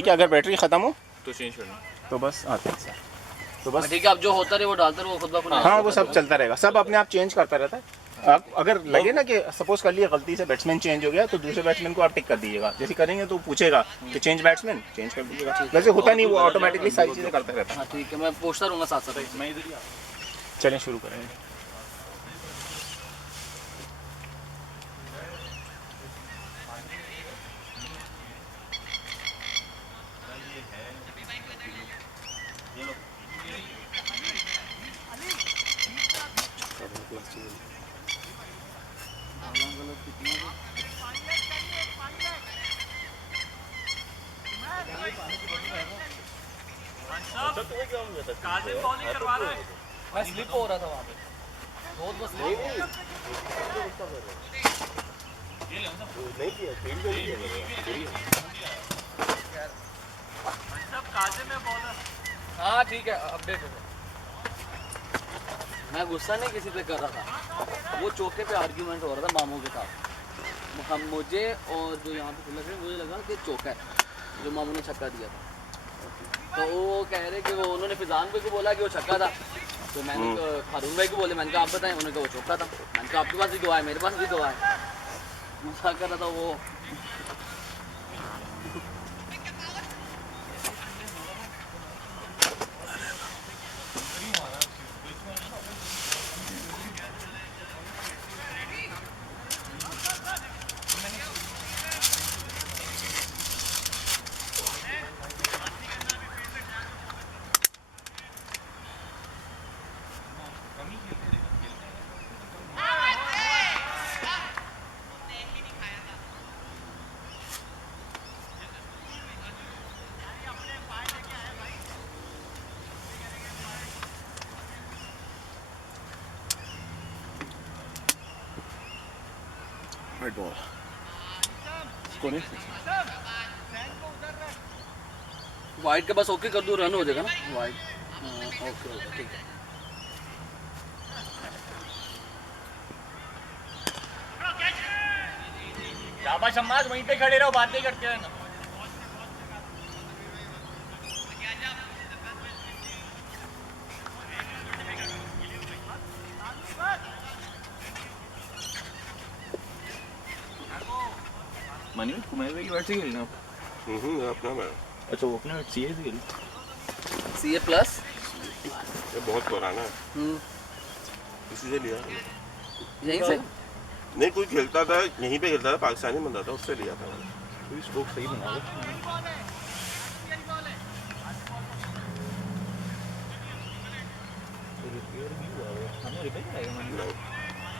ठीक है, अगर बैटरी ख़त्म हो तो चेंज करना, तो बस आते हैं सर। तो बस ठीक है, अब जो होता रहे वो डालते रहो, खुद ब खुद। हाँ, वो सब चलता रहेगा, सब अपने आप चेंज करता रहता है। आप अगर लगे ना कि सपोज कर लिया गलती से बैट्समैन चेंज हो गया, तो दूसरे बैट्समैन को आप टिक कर दीजिएगा। जैसे करेंगे तो पूछेगा कि चेंज बैट्समैन, चेंज कर दीजिएगा। वैसे होता नहीं, वो ऑटोमेटिकली सारी चीज़ें करता रहता है। हाँ ठीक है, मैं पूछता रहूँगा साथ साथ। मैं इधर ही आ। चलें शुरू करेंगे। मैं स्लिप हो रहा था वहाँ पे, बहुत बस नहीं किया, फील्ड में नहीं किया। हाँ ठीक है, अपडेट हो गया। मैं गुस्सा नहीं किसी पे कर रहा था, वो चौके पे आर्ग्यूमेंट हो रहा था मामू के साथ। हम मुझे और जो यहाँ पे लग रहे मुझे लगा कि चौका है, जो मामू ने छक्का दिया था। तो वो कह रहे कि वो उन्होंने फिजान भाई को बोला कि वो छक्का था, तो मैंने हारून भाई को बोले, मैंने कहा आप बताएं, उन्होंने कहा वो चौका था। मैंने कहा आपके पास भी दुआ है, मेरे पास भी दुआ है। मजाक कर रहा था वो। रेड बॉल वाइट के पास ओके कर दूँ, रन हो जाएगा ना वाइट। ओके ओके ठीक है। शाबाश अम्माज, वहीं पे खड़े रहो, बातें करते हैं ना। मनी में कुमार भाई की बैट से खेलना आप? अपना मैं अच्छा, वो अपने सीए से खेल। CA प्लस ये बहुत पुराना है, इसी से लिया। यहीं से नहीं, कोई खेलता था यहीं पे, खेलता था, पाकिस्तानी बंदा था, उससे लिया था मैंने। कोई स्ट्रोक सही बना लो। रिपेयर भी हुआ है, हमें रिपेयर कराएगा मनी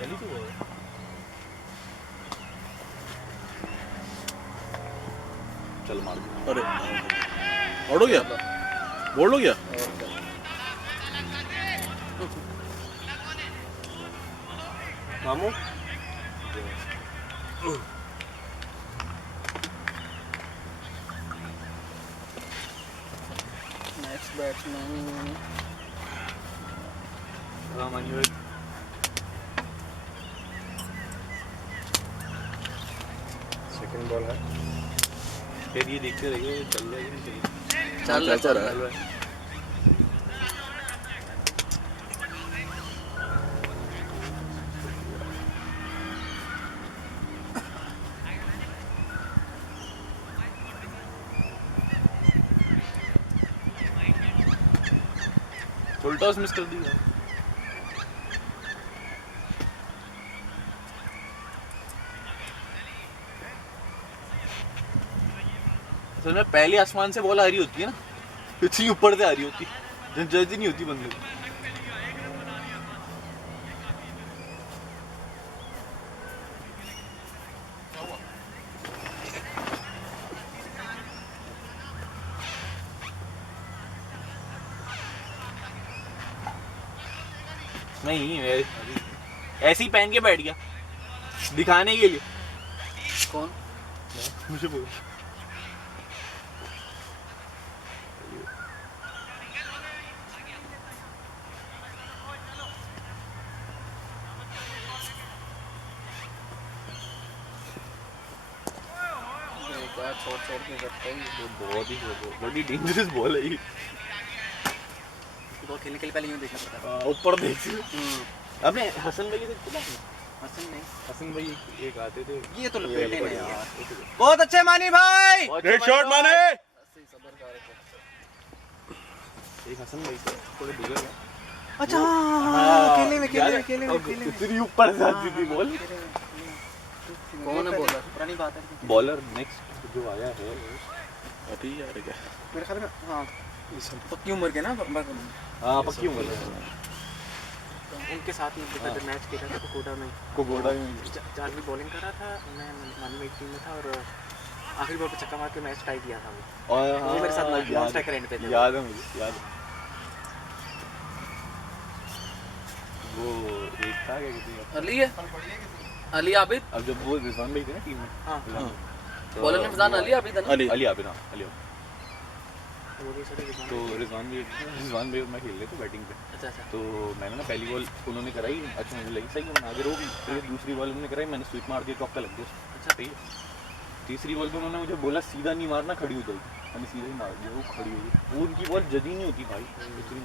पहले तो हुआ है। चल मार दिया। अरे आउट हो गया, बोल्ड हो गया। मामू नेक्स्ट बैट्समैन मनी भाई सेकंड बॉल है। फिर ये देखते रहिए चल रहा है कि नहीं चल चल रहा है। फुल टॉस मिस कर दिया। असल में पहले आसमान से बॉल आ रही होती है ना, इतनी ऊपर से आ रही होती, जल्दी नहीं होती बंदे को। नहीं ऐसे ही पहन के बैठ गया दिखाने के लिए। कौन? मुझे बोल क्या छोड़ के करता है ये। वो बहुत ही बड़ी डेंजरस बॉल है ये। तो खेलने के लिए पहले यूं देखना पड़ता है। ऊपर देख हम्म, आपने हसन भाई देखा ना? हसन नहीं, हसन भाई एक आते थे। ये तो लपेटे नहीं यार। बहुत बहुत अच्छे मानी भाई। ग्रेट शॉट माने। ऐसे ही सबर कर रहे थे। एक हसन भाई थे, थोड़े बुजुर्ग हैं। अच्छा हाँ, खेलने में इतनी ऊपर जाती थी बॉल। कौन है बॉलर? पुरानी बात है। बॉलर नेक्स्ट जो आया है अभी यार क्या मेरे ख्याल में हाँ पक्की उम्र के ना हाँ पक्की उम्र है। उनके साथ ही बेहतर मैच खेला था कोकोडा में। कोकोडा में चार्ली बॉलिंग कर रहा था, मैं मानी में टीम में था और आखिरी बॉल पे छक्का मार के मैच टाई किया था वो। और वो मेरे साथ याद- नॉन स्ट्राइकर एंड पे थे। याद है मुझे, याद है। वो एक था क्या कहते हैं, अली है, अली आबिद। अब जब वो रिजवान भाई थे ना टीम में, हाँ तो बॉलर में फजान अली आबिद है ना? अली आबिद, हाँ अली आबिद। वो भी सारे रिजवान तो रिजवान भाई और मैं खेल रहे थे बैटिंग पे। अच्छा अच्छा तो मैंने ना पहली बॉल उन्होंने कराई, अच्छा मुझे लगी सही, मैं आगे रोक ली। फिर दूसरी बॉल उन्होंने कराई, मैंने स्वीप मार दिया, चौका लग गया। अच्छा सही है। तीसरी बॉल पे उन्होंने मुझे बोला सीधा नहीं मारना, खड़ी हो जाएगी। मैंने सीधा ही मार दिया, वो खड़ी हो गई। वो उनकी बॉल जदी नहीं होती भाई, इतनी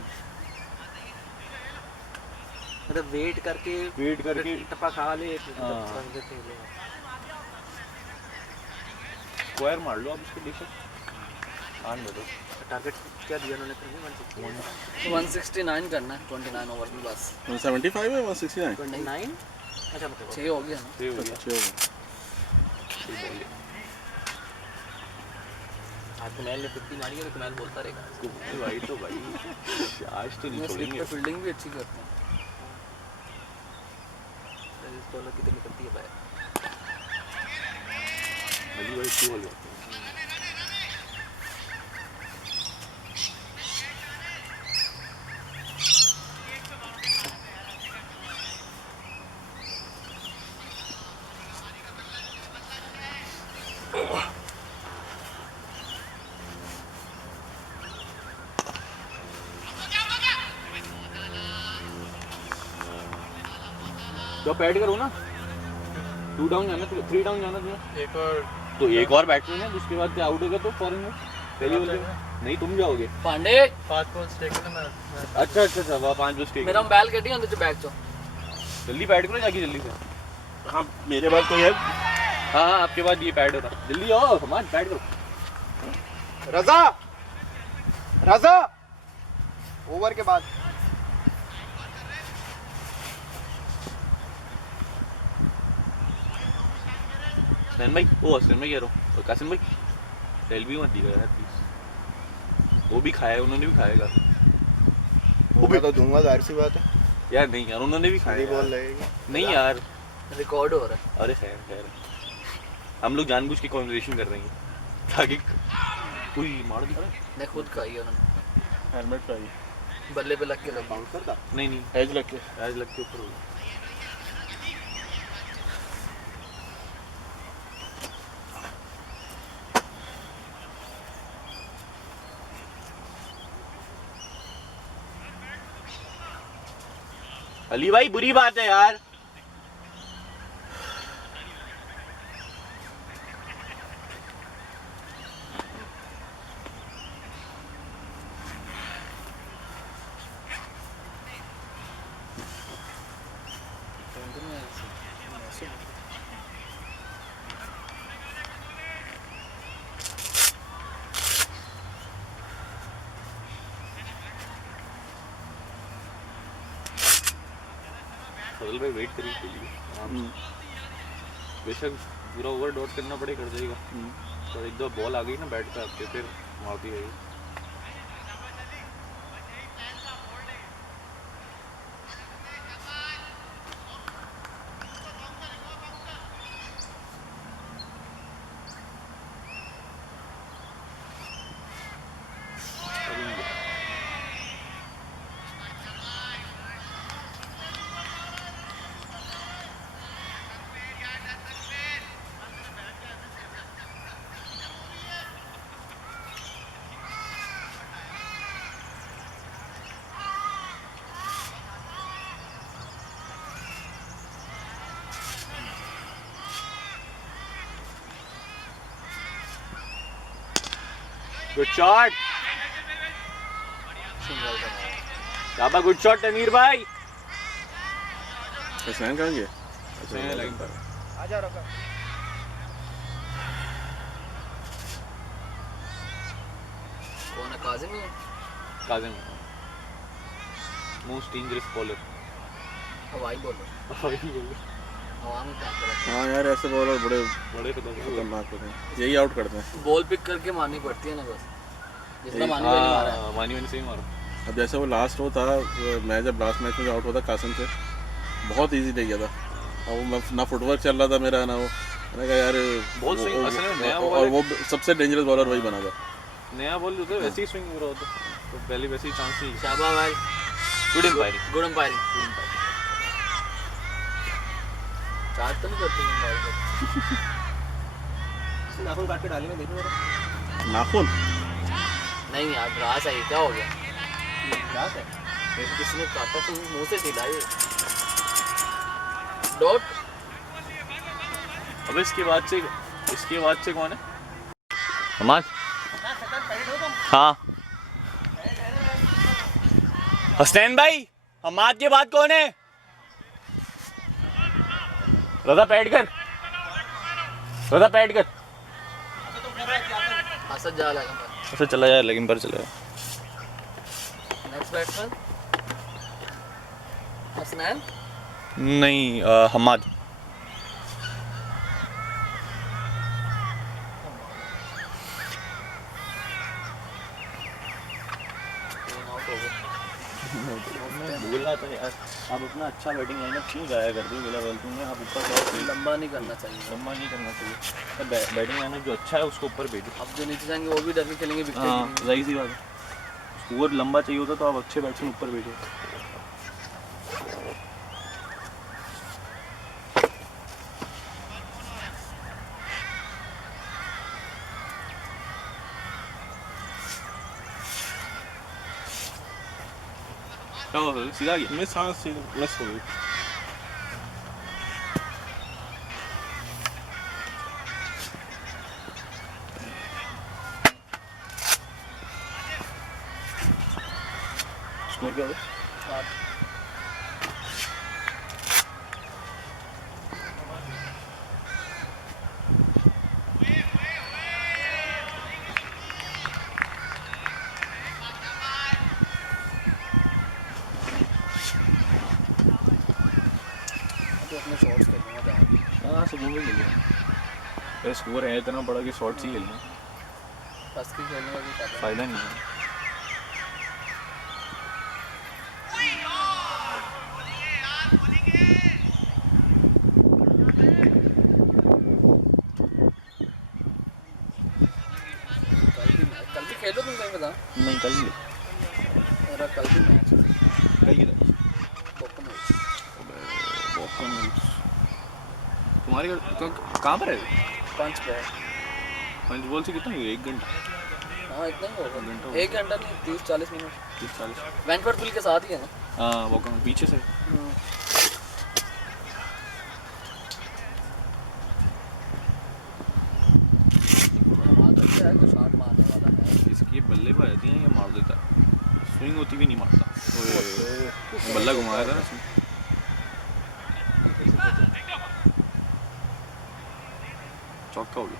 मतलब वेट करके टप्पा खा ले हाँ। स्क्वायर मार लो आप उसके बेशक, आन दे दो। टारगेट क्या दिया उन्होंने फिर 169 करना है 29 ओवर में बस। 175 है 169 29 अच्छा मतलब 6 हो गया ना। सही हो गया। अच्छे हो गए। सही बॉल है। आज कमाल ने 50 मारी है तो कमाल बोलता रहेगा। तो भाई आज तो नहीं स्लिप छोड़ेंगे। पे फील्डिंग भी अच्छी करते हैं। इस बॉलर कितनी करती है भाई। अली भाई की बॉल होती है। तो पैड करो ना, 2 डाउन जाना, 3 डाउन जाना तुम्हें। एक और तो एक और बैट्समैन है, उसके बाद क्या आउट होगा तो फॉरन में पहली बॉल पे नहीं तुम जाओगे। पांडे 5 बॉल स्टेक है ना। अच्छा अच्छा अच्छा, वहाँ 5 बॉल स्टेक। मेरा मोबाइल कटी अंदर से बैग चो जल्दी पैड करो जाके, जल्दी से। हाँ मेरे बाद तो ये हाँ हाँ आपके बाद ये पैड होता, जल्दी आओ समाज पैड करो। रजा ओवर के बाद हसन भाई, ओ हसन भाई कह रहा हूँ, कासिम भाई टेल भी मत दिया यार प्लीज। वो भी खाया, उन्होंने भी खाएगा। वो भी तो दूंगा, जाहिर सी बात है। यार नहीं यार, उन्होंने भी खाया। बॉल लगेगी नहीं यार, रिकॉर्ड हो रहा है। अरे खैर खैर, हम लोग जानबूझ के कॉन्वर्सेशन कर रहे हैं ताकि कोई मार दी। मैं खुद खाई है उन्होंने, हेलमेट का ही बल्ले पे लग के लगा। बाउंसर था। नहीं नहीं, एज लग के आज लग के ऊपर हो गया। अली भाई बुरी बात है यार। फजल भाई वेट करिए के लिए, बेशक पूरा ओवर डॉट करना पड़े, कर जाएगा। तो एक दो बॉल आ गई ना बैट पे आपके, फिर मारती रहेगी। गुड शॉट शाबा, गुड शॉट तनवीर भाई। हसनैन कहाँ गया? हसनैन लाइन पर आजा रखा कौन है? काजिम है? Kazim most dangerous bowler. हवाई बॉलर। हवा में क्या करता हाँ यार, ऐसे बॉलर बड़े बड़े खतरनाक होते हैं, यही आउट करते हैं। है? बॉल पिक करके मारनी पड़ती है ना बस, जितना मानी वाली मारा है। मानी मैंने सही मारा। अब जैसे वो लास्ट वो था, मैं जब लास्ट मैच में आउट हुआ था कासिम से, बहुत इजी ले गया था। और वो ना फुटवर्क चल रहा था मेरा, ना वो, मैंने कहा यार बहुत swing, असल में नया ball और वो सबसे डेंजरस बॉलर वही बना था। नया बॉल जो था वैसे ही स्विंग हो रहा था, तो पहले वैसे ही चांस ही। शाबा भाई, गुड एम्पायरिंग। गुड एम्पायरिंग। चार्ज तो नहीं करते एम्पायर को? नाखून काट के डाली में देखो जरा नाखून नहीं यार, ग्रास है ये, क्या हो गया? घास है किसने काटा तो मुंह से दिला ये डॉट। अब इसके बाद से कौन है? हमाद। हाँ हसनैन भाई, हमाद के बाद कौन है? रजा पैड कर, रजा पैड कर। असद जा लगा। अच्छा चला जाए, लेकिन पर चला जाए। Next batsman Hasnain. नहीं हमाद। बोला था यार, आप अपना अच्छा बैटिंग लाइनअप क्यों जाया करते हो बिना बोलते हैं? आप ऊपर लंबा नहीं करना चाहिए। लंबा नहीं करना चाहिए, बैटिंग लाइनअप जो अच्छा है उसको ऊपर भेजो। अब जो नीचे जाएंगे वो भी डर के खेलेंगे, विकेट हाँ गिरेंगे। सही सी बात है, स्कोर लंबा चाहिए होता तो आप अच्छे बैट्समैन ऊपर भेजो। क्या हो गया? सीधा गया। मिस, हाँ मिस हो गई। स्कोर क्या है? तो अपने शॉट्स खेलूंगा जाके। हाँ सुकून भी मिल गया। स्कोर है इतना बड़ा कि शॉट्स ही खेलना, फंस के खेलने का कोई फायदा फायदा नहीं है। नहीं। कल भी खेलो तुम कहीं बता। नहीं कल नहीं, मेरा कल भी मैच है। कल की तरह बोकन मैच। तुम्हारे घर कहाँ पर है? 5 बॉल। 5 बॉल से कितना हुआ? 1 घंटा? हाँ इतना ही होगा। घंटा 1 घंटा नहीं, 30-40 मिनट। 30-40। वैनफोर्ड पुल के साथ ही है ना। हाँ वो कहाँ पीछे से? हाथ अच्छा है तो शॉट मारने वाला है। इसकी बल्ले पर रहती हैं, ये मार देता है, स्विंग होती भी नहीं मारता। बल्ला घुमाया था ना इसने। चौका हो गया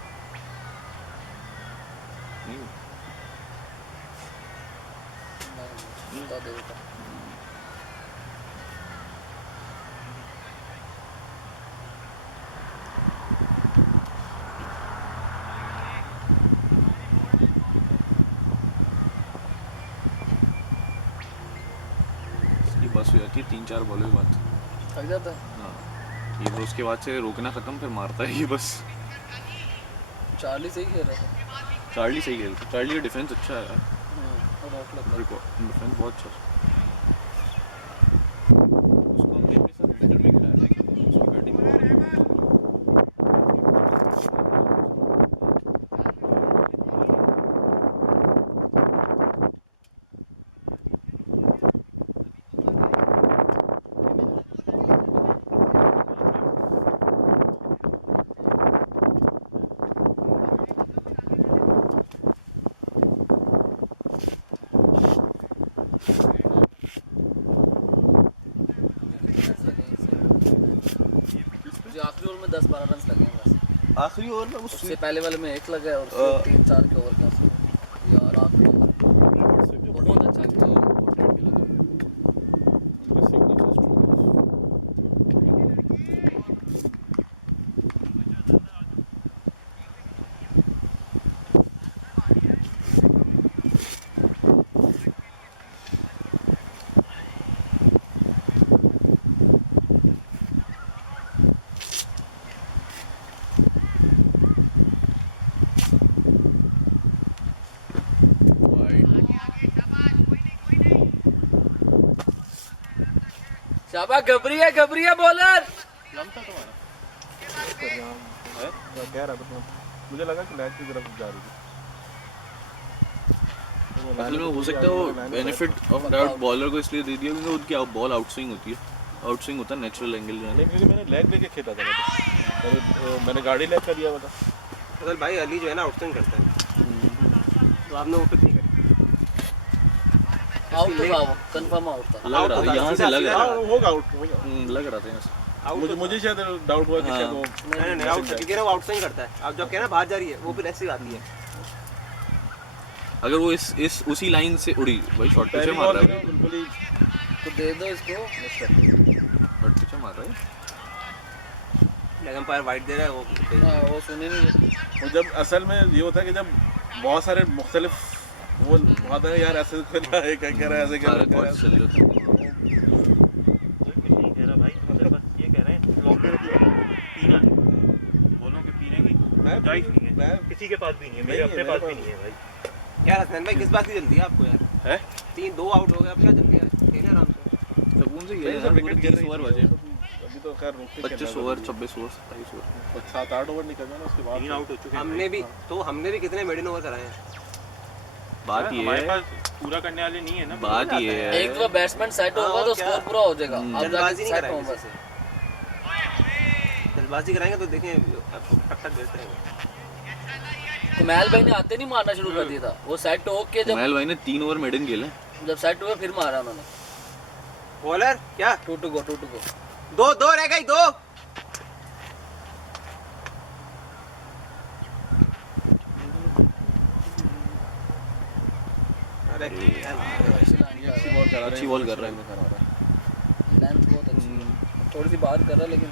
नहीं? बता देता। इसकी बस हो जाती है 3-4 बॉलों के बाद। थक जाता है। हाँ ये तो उसके बाद से रोकना खत्म, फिर मारता है ये बस। चार्ली सही खेल रहा था। चार्ली सही खेलता, चार्ली का डिफेंस अच्छा है यार, और रॉक लगता है। डिफेंस बहुत अच्छा है। उसको हमने अपने साथ मिडल में खिलाया था, उसकी बैटिंग ओवर में 10-12 रन लगे हैं बस। आखिरी ओवर में उससे पहले वाले में 1 लगा है और उससे 3-4 के ओवर का यार आखिरी ओवर बहुत अच्छा खेला बहुत डेड खेला। शाबाश घबरिया बॉलर। कह रहा था मुझे लगा कि नेट की तरफ जा रही थी। असल में हो सकता है वो बेनिफिट ऑफ डाउट बॉलर को इसलिए दे दिया क्योंकि उनकी बॉल आउटस्विंग होती है, आउटस्विंग होता है नेचुरल एंगल जो है। नहीं क्योंकि मैंने लेग लेके खेला था मैंने गाड़ी लेग कर दिया हुआ था। असल भाई अली जो है ना आउटस्विंग करता है, तो आपने वो पिक नहीं करी। आउट था वो, कंफर्म आउट था। लग रहा था यहाँ से लग रहा हाँ, होगा आउट था, लग रहा था यहाँ से। मुझे शायद डाउट हुआ कि शायद वो नहीं आउट क्योंकि वो आउटस्विंग करता है। आप जब कहना बाहर जा रही है वो फिर ऐसे आती है। अगर वो इस उसी लाइन से उड़ी भाई शॉट पीछे पहली मार बॉल रहा है, बिल्कुल ही तो दे दो इसको। शॉट पीछे मार रहा है। लेग अंपायर वाइड दे रहा है वो। हाँ वो सुने नहीं। और जब असल में ये होता है कि जब बहुत सारे मुख्तलिफ वो आता है यार ऐसे कर रहा है क्या कह रहा है ऐसे कर सारे रहा कॉर्ड्स चल रहे थे। मैं किसी के पास भी नहीं है, मेरे अपने पास भी नहीं है भाई। यार हसन भाई किस बात की जल्दी है आपको यार? है 3-2 आउट हो गए, अब क्या जल्दी है? खेले आराम से। सुकून से ये नहीं, पूरे 30 ओवर बचे, अभी तो खैर रोक के 25 ओवर 26 ओवर 27 ओवर 7-8 ओवर निकलना ना उसके बाद 3 आउट हो चुके हैं। हमने भी कितने मेडन ओवर कराए हैं? बात ये हमारे है, पास पूरा करने वाले नहीं है ना। बात ये है एक तो बैट्समैन सेट होगा तो स्कोर पूरा हो जाएगा। अब जल्दबाजी नहीं सेट कराएंगे होगा। किसी से। जल्दबाजी कराएंगे तो देखें आपको टक टक देते रहेंगे। कुमैल भाई ने आते नहीं मारना शुरू कर दिया था। वो सेट होके जब कुमैल भाई ने 3 ओवर मेडन खेले। जब सेट हुए फिर मारा उन्होंने। बॉलर क्या? 2 to go। 2 रह गई 2। अरे अच्छी बॉल कर रहा है, लेंथ बहुत अच्छी है। थोड़ी सी बाहर कर रहा है लेकिन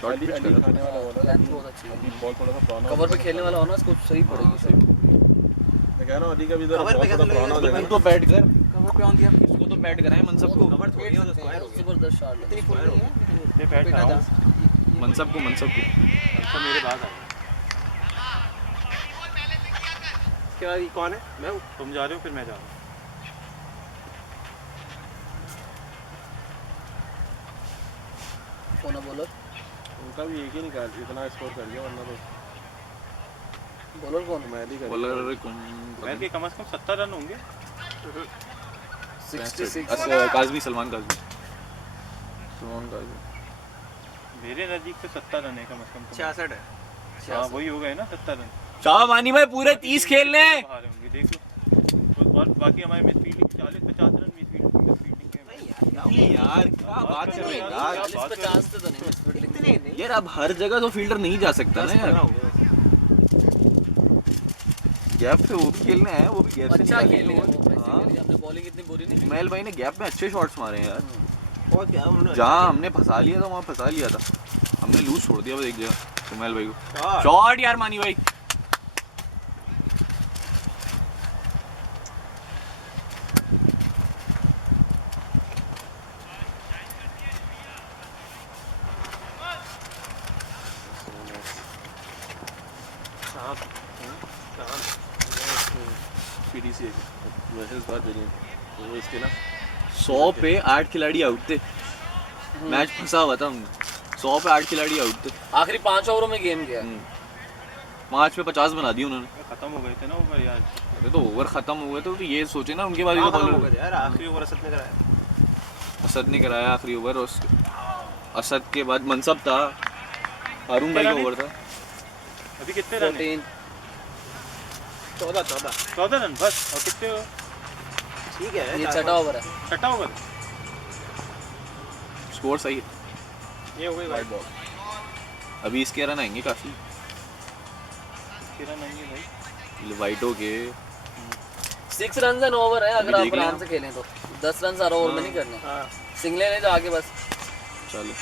शॉट पिच कर रहा खाने वाला हो रहा है लेंथ बहुत अच्छी है। बॉल थोड़ा सा पुराना कवर पे खेलने वाला हो ना उसको सही पड़ेगी। मैं कह रहा हूं अली का भी इधर कवर पे बहुत कैसे थोड़ा पुराना हो लगेगा? जाएगा तो बैठ कर कवर पे ऑन दिया इसको तो बैट कराए मनसब को, कवर थोड़ी है, वो तो स्क्वायर हो गया। जबरदस्त शॉट है। ये बैठ रहा हूं, मनसब को तो मेरे पास आ। इसके बाद ये कौन है? मैं हूँ। तुम जा रहे हो फिर मैं जा रहा हूं। कौन है बॉलर? उनका भी एक ही निकाल इतना स्कोर कर लिया वरना तो बॉलर कौन है? मैं ही कर बॉलर बैठ के कम से कम 70 रन होंगे। 66। काजमी सलमान काजमी मेरे नजदीक से 70 रन है कम से कम। 66 है। हाँ वही हो गए ना 70 रन। शाह मानी भाई पूरे 30 खेलने हैं। बाहर होंगे देख लो। और बाकी हमारे mid fielding 40-50 run mid fielding के। यार क्या बात कर रहे हो यार, 40-50 से तो नहीं मिस फील्डिंग। यार अब हर जगह तो फील्डर नहीं जा सकता ना यार, गैप से वो भी खेलने हैं, वो भी गैप से अच्छा निकाले। खेले हैं वो बेसिकली। हमने बॉलिंग इतनी बुरी नहीं की। कुमैल भाई ने गैप में अच्छे शॉट्स मारे हैं यार, और क्या उन्होंने जहाँ हमने फंसा लिया था वहाँ फंसा लिया था, हमने लूज छोड़ दिया बस एक जगह कुमैल भाई को। शॉट। शॉट यार मानी भाई, पीडीसी वैसे इस बार देनी वो इसके ना 100 पे 8 खिलाड़ी आउट थे, मैच फंसा हुआ था हमने, 100 पे 8 खिलाड़ी आउट थे। आखिरी 5 ओवरों में गेम गया। 5 पे 50 बना दिए उन्होंने। खत्म हो गए थे ना ओवर यार। अरे तो ओवर खत्म हो गए तो ये सोचे ना उनके बाद ही तो खत्म हो बॉलर गए थे यार। आखिरी ओवर असद ने कराया। असद ने कराया आखिरी ओवर, और असद के बाद मनसब था, हारून भाई का ओवर था। अभी कितने रन है? 14 रन बस। और कितने ठीक है ये छठा ओवर है। छठा ओवर? स्कोर सही है। ये हो गई वाइड बॉल अभी इसके रन आएंगे काफ़ी किरण आएंगे भाई। वाइटो के 6 रन एंड ओवर है अगर अभी आप देख लें आराम आप। से खेलें तो 10 रन हर ओवर में नहीं करने सिंगले ले जाके बस। चलो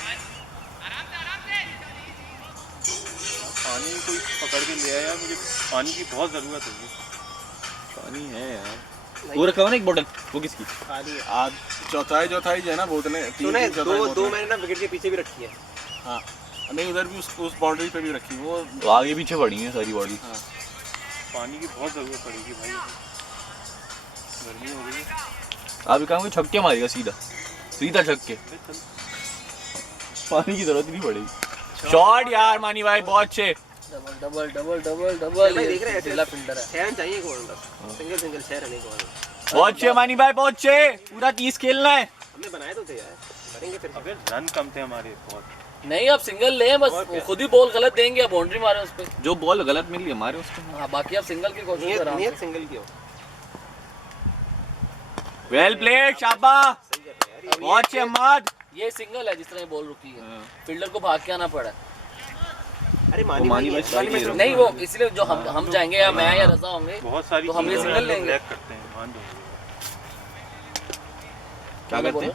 पानी कोई पकड़ के ले आया, मुझे पानी की बहुत ज़रूरत है। पानी है यार। वो रखा हुआ ना एक बोतल, वो किसकी? आज चौथाई जो है ना बोतलें सुने चौथाई दो बोतलें। मैंने ना विकेट के पीछे भी रखी है। हाँ नहीं उधर भी उस बाउंड्री पे भी रखी वो। तो आगे पीछे पड़ी है सारी बॉडी। हाँ पानी की बहुत ज़रूरत पड़ेगी भाई, गर्मी हो गई है। आप एक काम करो, छक्के मारेगा सीधा सीधा छक्के, पानी की जरूरत नहीं पड़ेगी। शॉट यार मानी भाई बहुत अच्छे। Double double double double double भाई देख रहे हैं ढीला फील्डर है। 6 रन चाहिए एक ओवर में, सिंगल 6 रन एक ओवर में। बहुत अच्छे मानी भाई बहुत अच्छे, पूरा 30 खेलना है। हमने बनाए तो थे यार, करेंगे फिर। अबे रन कम थे हमारे बहुत। नहीं आप सिंगल लें बस, वो खुद ही बॉल गलत देंगे या बाउंड्री मारे उस पे। जो बॉल गलत मिली हमारे उसको। हाँ बाकी आप सिंगल की कोशिश नियत करा। नियत सिंगल की हो। वेल प्लेड शाबाश, सही कर रहे हैं यार बहुत अच्छे अहमद। ये सिंगल है जिस तरह बॉल रुकी है, फील्डर को भाग के आना पड़ा। अरे वो मानी भाई strike ले रहे हैं। नहीं वो इसलिए जो हम जाएंगे या मैं या रजा होंगे बहुत सारी तो हम ये चीज़ों में सिंगल लोग लेंगे। लैग करते हैं, मान दो क्या करते हैं?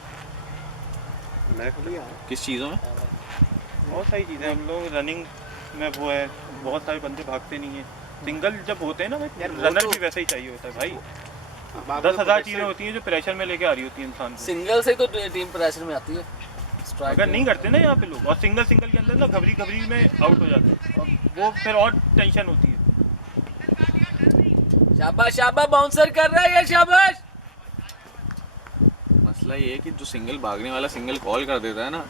लैग लिया किस चीज़ों में? बहुत सारी चीज़ें हम लोग रनिंग में वो है, बहुत सारे बंदे भागते नहीं है। सिंगल जब होते हैं ना भाई, रनर भी वैसा ही चाहिए होता है भाई। 10,000 चीज़ें होती हैं जो प्रेशर में लेके आ रही होती है इंसान को। सिंगल से तो टीम प्रेशर में आती है। स्ट्राइक अगर नहीं करते ना यहाँ पे लोग, और सिंगल के अंदर ना घबरी में आउट हो जाते हैं, और वो फिर और टेंशन होती है। शाबाश शाबाश बाउंसर कर रहा है ये, शाबाश। मसला ये है कि जो सिंगल भागने वाला सिंगल कॉल कर देता है ना,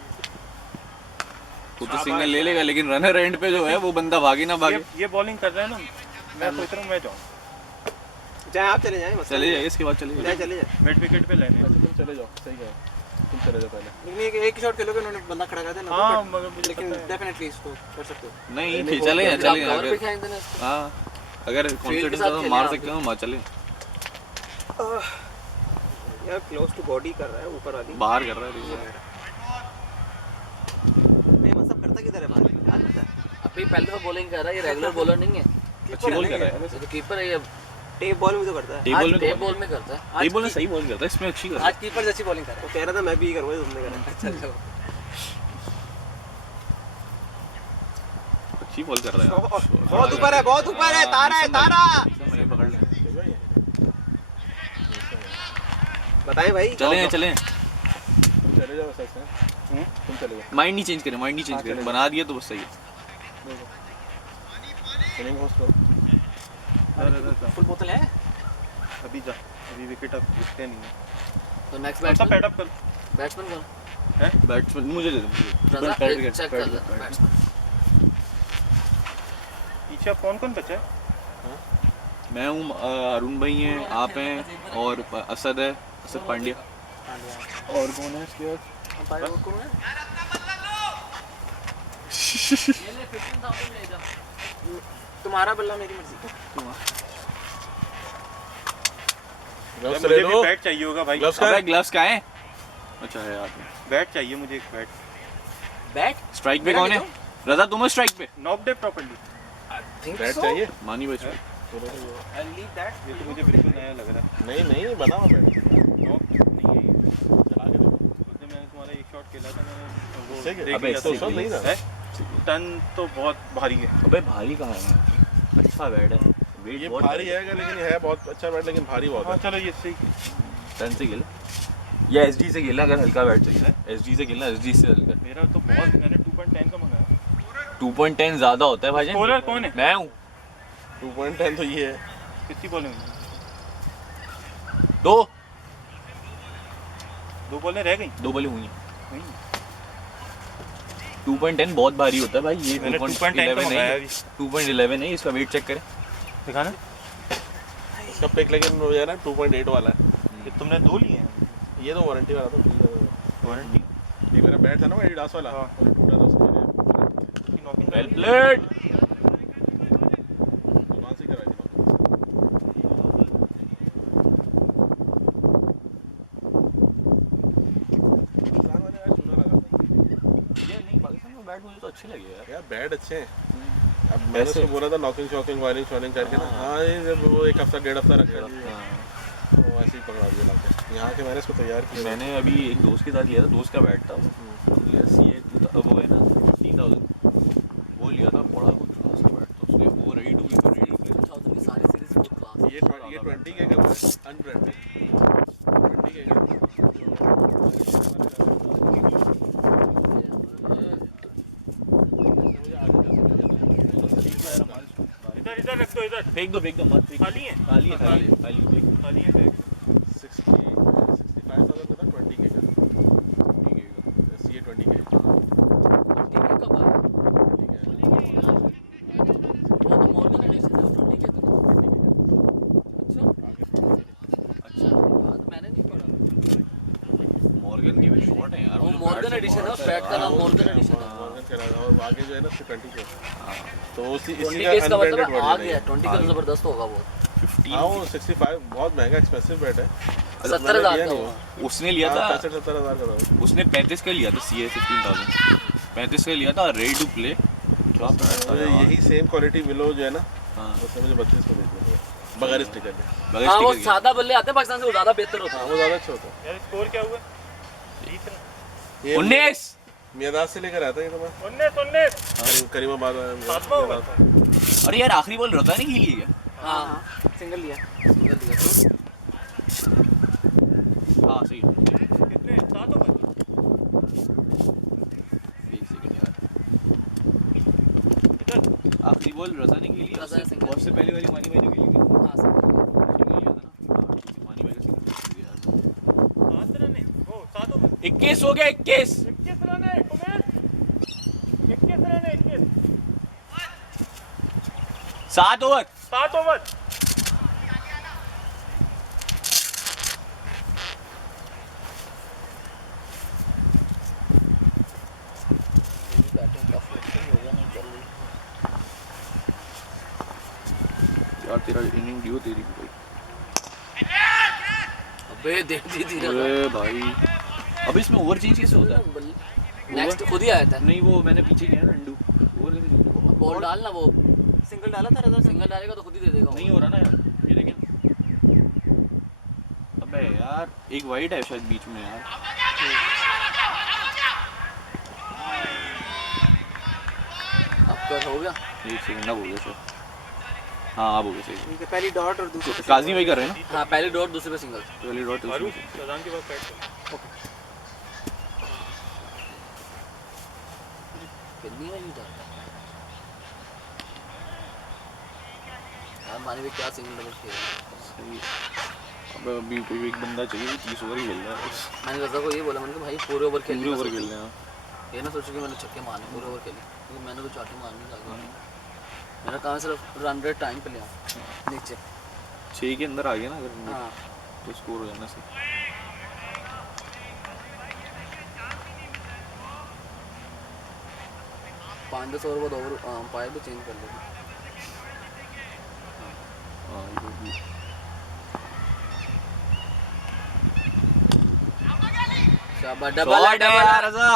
वो तो सिंगल ले लेगा, लेकिन रनर एंड पे जो है वो बंदा भागे ना भागे। ये बॉलिंग कर रहे हैं ना, मैं सोच रहा हूँ मैं जाऊँ चाहे आप चले जाएं, मसला चले नहीं जाए, इसके बाद चले है। जाए। चले जाए। मिड विकेट पे लेने। तुम चले जाओ, सही कहा तुम चले जाओ पहले। लेकिन एक शॉट खेलोगे उन्होंने बंदा खड़ा कर देना। हाँ मगर मुझे लेकिन पता है। डेफिनेटली इसको कर सकते हो। नहीं फिर चले जाए, चले जाए कवर पे अगर फेंक देना इसको। हाँ अगर कॉन्फिडेंस साथ है तो खेलें मार आप सकते हो, मार चले यार क्लोज टू बॉडी कर रहा है ऊपर वाली। बाहर कर रहा है। नहीं मतलब करता किधर है बाहर? आज करता है। अभी पहले तो बॉलिंग कर रहा है, ये रेगुलर बॉलर नहीं है। अच्छी बॉल कर रहा है, ये तो कीपर है ये। टेप बॉल में तो करता है। टेबल में टेप बॉल में करता है। टेबल में सही बॉल करता है, इसमें अच्छी कर रहा आज कीपर जैसी बॉलिंग कर रहा वो कह रहा था मैं भी ये करूँगा, तुमने करा। चलो है, अच्छी बॉल कर रहा है। बहुत ऊपर है, बहुत ऊपर है, तारा है, तारा। पकड़ ले। बताएं भाई। चले चले, तुम चले जाओ सच में, तुम चले जाओ। माइंड नहीं चेंज करें, माइंड नहीं चेंज करें, बना दिया तो बस सही है। चलेंगे होस्ट करो। है। फुल बोतल है। अभी जा, अभी विकेट अब दिखते नहीं है। तो नेक्स्ट कौन सा बैट्समैन पैड अप कर? बैट्समैन कौन? बैट्समैन मुझे दे दो, रजा पैड एक चेक कर ले बैट्समैन। पीछे अब कौन बचा है? मैं हूँ, अरुण भाई हैं, आप हैं और असद है, असद पांड्या। और कौन है इसके बाद? अंपायर और कौन है? ये ले 15,000 ले जा। तुम्हारा बल्ला मेरी मर्जी। ग्लव्स मुझे ले भी लो। बैट चाहिए होगा भाई। ग्लव्स का अबे ग्लव्स का है? अच्छा है यार। बैट चाहिए मुझे, एक बैट। बैट स्ट्राइक पे कौन है? रजा तुम हो स्ट्राइक पे? Knock day properly. बैट चाहिए? मानी भाई स्ट्राइक। I leave that. ये तो मुझे बिल्कुल नया लग रहा है। नहीं नहीं बनाओ बैट, नॉक नहीं है ये। चला के देखो। उस दिन मैंने तुम्हारा एक शॉट खेला था, मैंने वो ठीक है, देख अबे लिया इससे था। नहीं था। है? टन तो बहुत भारी है। अबे भारी कहाँ है? अच्छा बैट है, वेट ये बहुत भारी है लेकिन है बहुत अच्छा बैट, लेकिन भारी बहुत हाँ है। चलो ये सही। टन से खेला या एसडी से खेला? अगर हल्का बैट चाहिए एसडी से खेलना, एसडी से हल्का। मेरा तो बहुत, मैंने 2.10 का मंगाया। 2.10 ज्यादा होता है भाईजान। बॉलर कौन है? मैं हूँ। 2.10 तो ये है। कितनी बॉलिंग? दो बॉलें रह गई। दो बॉलें हुई हैं। नहीं, 2.10 बहुत भारी होता है भाई, ये मैंने 2.10 का 2.11 मंगाया नहीं, अभी। 2.11 है, इसका वेट चेक करें। दिखाना। इसका पिक लेकिन वो है ना 2.8 वाला है। ये तुमने 2 लिए हैं? ये तो वारंटी वाला था। वारंटी ये मेरा बैट था ना वो एडिडास वाला, हाँ। वो टूटा था उसके लिए। की नॉकिंग वेल प्लेड। दुकान से कराई थी नॉकिंग। पाकिस्तान वाले यार चूना लगा था। ये नहीं, पाकिस्तान में बैट मुझे तो अच्छे लगे यार। यार बैट अच्छे हैं। अब मैंने उसको बोला था नॉकिंग शॉकिंग वायरिंग शॉरिंग करके ना, हाँ ये जब वो एक हफ्ता डेढ़ हफ्ता रखा तो ऐसे ही पकड़ा दिया लाके यहाँ के। मैंने इसको तैयार किया। मैंने अभी एक दोस्त के साथ लिया था, दोस्त का बैट था वो CA वो है ना 15,000 वो लिया था, बड़ा कुछ क्लास का बैट था उसने, वो रेडी टू प्ले 2000 की सारी सीरीज बहुत क्लास। ये 20 के का अनब्रांडेड 20 के का। इधर रख दो, इधर फेंक दो मत फेंक। खाली है खाली फेंक। खाली है बैग। 65,000 का था 20 के का। CA 20 के ठीक है कब आया? वो तो मॉर्गन एडिशन है, वो ठीक है तो। अच्छा हाँ, तो मैंने नहीं पढ़ा। मॉर्गन की भी शॉट है यार, वो मुझे मॉर्गन बैट से एडिशन है, बहुत उस बैट का नाम मॉर्गन हाँ, एडिशन है। मॉर्गन चला और आगे जो है ना 20 के। तो उसी 20 इसी का इसका मतलब unbranded आ version है गया, ये। 20 का तो जबरदस्त होगा वो। 15 हाँ वो 65 बहुत महंगा एक्सपेंसिव बैट है। 70,000 लिया का नहीं हुआ। उसने लिया था, 65-70,000 का था। उसने 35 का लिया था CA 15,000 35 का लिया था, रेडी टू प्ले। क्या बैट था मुझे यार। यही सेम क्वालिटी विलो जो है ना हाँ। उसने मुझे 32 में दे दिया बगैर स्टिकर के। बगैर हाँ वो sticker के। सादा बल्ले आते हैं पाकिस्तान से, वो ज्यादा बेहतर होता हाँ है। वो ज़्यादा अच्छा होता है। यार स्कोर क्या हुआ? ये 19 मियादाद से लेकर आता है ये तो मैं 19 करीमाबाद सातवां हुआ आया था। अरे यार आखिरी बॉल रता नहीं खेली है क्या? हाँ सिंगल लिया। सिंगल दिया तो। हाँ सही है। कितने 7 ओवर? एक सेकंड यार, आखिरी बॉल रजा ने खेली है, रज़ा ने single और उससे पहले वाली मानी भाई ने खेली थी, हाँ सिंगल दिया। सिंगल लिया था ना। हाँ, ठीक है, मानी भाई का सिंगल खेल दिया यार। 7 रन है वो 7 ओवर 21 हो गया 21 21 रन है उमेश 21 रन है 21 7 ओवर 7 ओवर बैटिंग का फ्लेक्शन हो गया, नहीं चल रही। यार तेरा इनिंग ड्यू तेरी भी भाई। अबे दे दी धीरे अरे भाई अब इसमें ओवर चेंज कैसे होता है? नेक्स्ट खुद ही आया था। नहीं वो मैंने पीछे किया ना अंडू, ओवर कैसे चेंज होता है? बॉल डालना, वो सिंगल डाला था रजा सिंगल डालेगा तो खुद ही दे देगा वो। नहीं हो रहा ना यार, ये देखें। अबे यार एक वाइड है शायद बीच में यार। आपका हो गया। एक सेकंड अब हो गया सर। हाँ अब हो गया सही। ठीक है, पहली डॉट और दूसरी पे काजी भाई कर रहे हैं ना हाँ पहले डॉट दूसरे पे सिंगल। पहली डॉट मारू शजान के बाद फाइट खेलनी है नहीं जाता यार, माने भी क्या सिंगल डबल खेल रहा है। अब अभी कोई एक बंदा चाहिए 30 ओवर ही खेल रहा है, मैंने रजा को ये बोला, मैंने कहा भाई पूरे ओवर खेलने पूरे का ओवर सोचो। खेल रहे हैं। ये ना सोचो कि मैंने छक्के मारने पूरे ओवर खेले, क्योंकि मैंने तो चाटी मारनी था। मेरा काम है सिर्फ रन रेट टाइम पे ले आऊँ नीचे। 6 के अंदर आ गया ना अगर हाँ तो स्कोर हो जाना सही। 5-10 ओवर बाद ओवर अंपायर भी चेंज कर लेगा। हाँ ये भी। शाबाश, डबल है, शॉट है डबल यार है। रजा।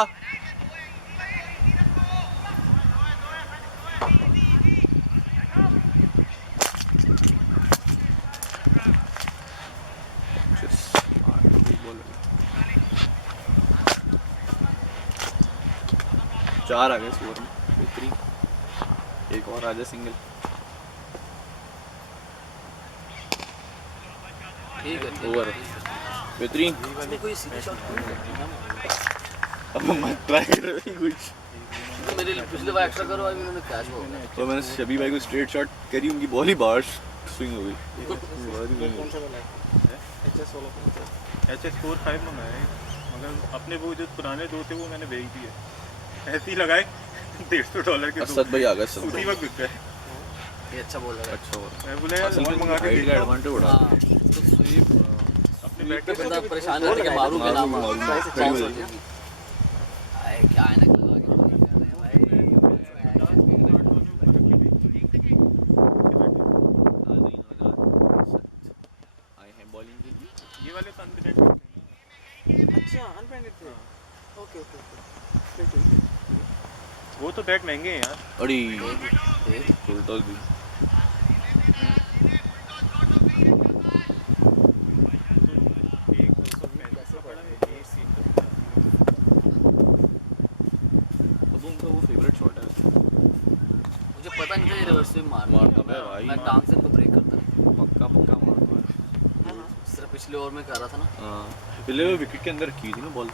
चार आ गए इस ओवर में, बेहतरीन। एक और आ जाए सिंगल। ठीक है, ठीक ओवर है। बेहतरीन। इसमें कोई सीधी शॉट नहीं है। अब मत ट्राई करो कुछ। तो मेरे पिछले बार एक्स्ट्रा करो, अभी मैंने कैच हो गया। तो मैंने शबी भाई को स्ट्रेट शॉट करी, उनकी बॉल ही बाहर स्विंग हो गई। कौन सा वाला है? HS वाला कौन सा? ऐसे स्कोर 5 मंगाए हैं, मगर अपने वो जो पुराने दो थे वो मैंने भेज दिए, ऐसे ही लगाए $150 के दो, असद भाई आ गए, असद उसी भाई। वक्त बिक गए। ये अच्छा बोल रहा है। अच्छा हुआ। मैं बोला यार असल और में मंगा के हाइट का देखता हूं। एडवांटेज उड़ा हाँ तो स्वीप अपने पे बैट बंदा परेशान रहता है कि मारूं कि ना मारूं। मारूं। बाउंस हो जाएगी। आए क्या ऐनक लगा के बॉलिंग कर रहे हैं आए हैं बॉलिंग के लिए। ये वाले तो अनब्रेंडेड अच्छा अनब्रांडेड थे। ओके ओके ओके, फिर ठीक है। वो तो बैट महंगे हैं यार। अरे एक टोटल भी अब उनका वो फेवरेट शॉट है। मुझे पता नहीं था ये रिवर्स स्विंग मारना मारता है भाई, मैं टांग से इनको ब्रेक करता था। पक्का पक्का मारता है। सिर्फ पिछले ओवर में कर रहा था ना। हाँ पहले वो विकेट के अंदर की थी ना बॉल।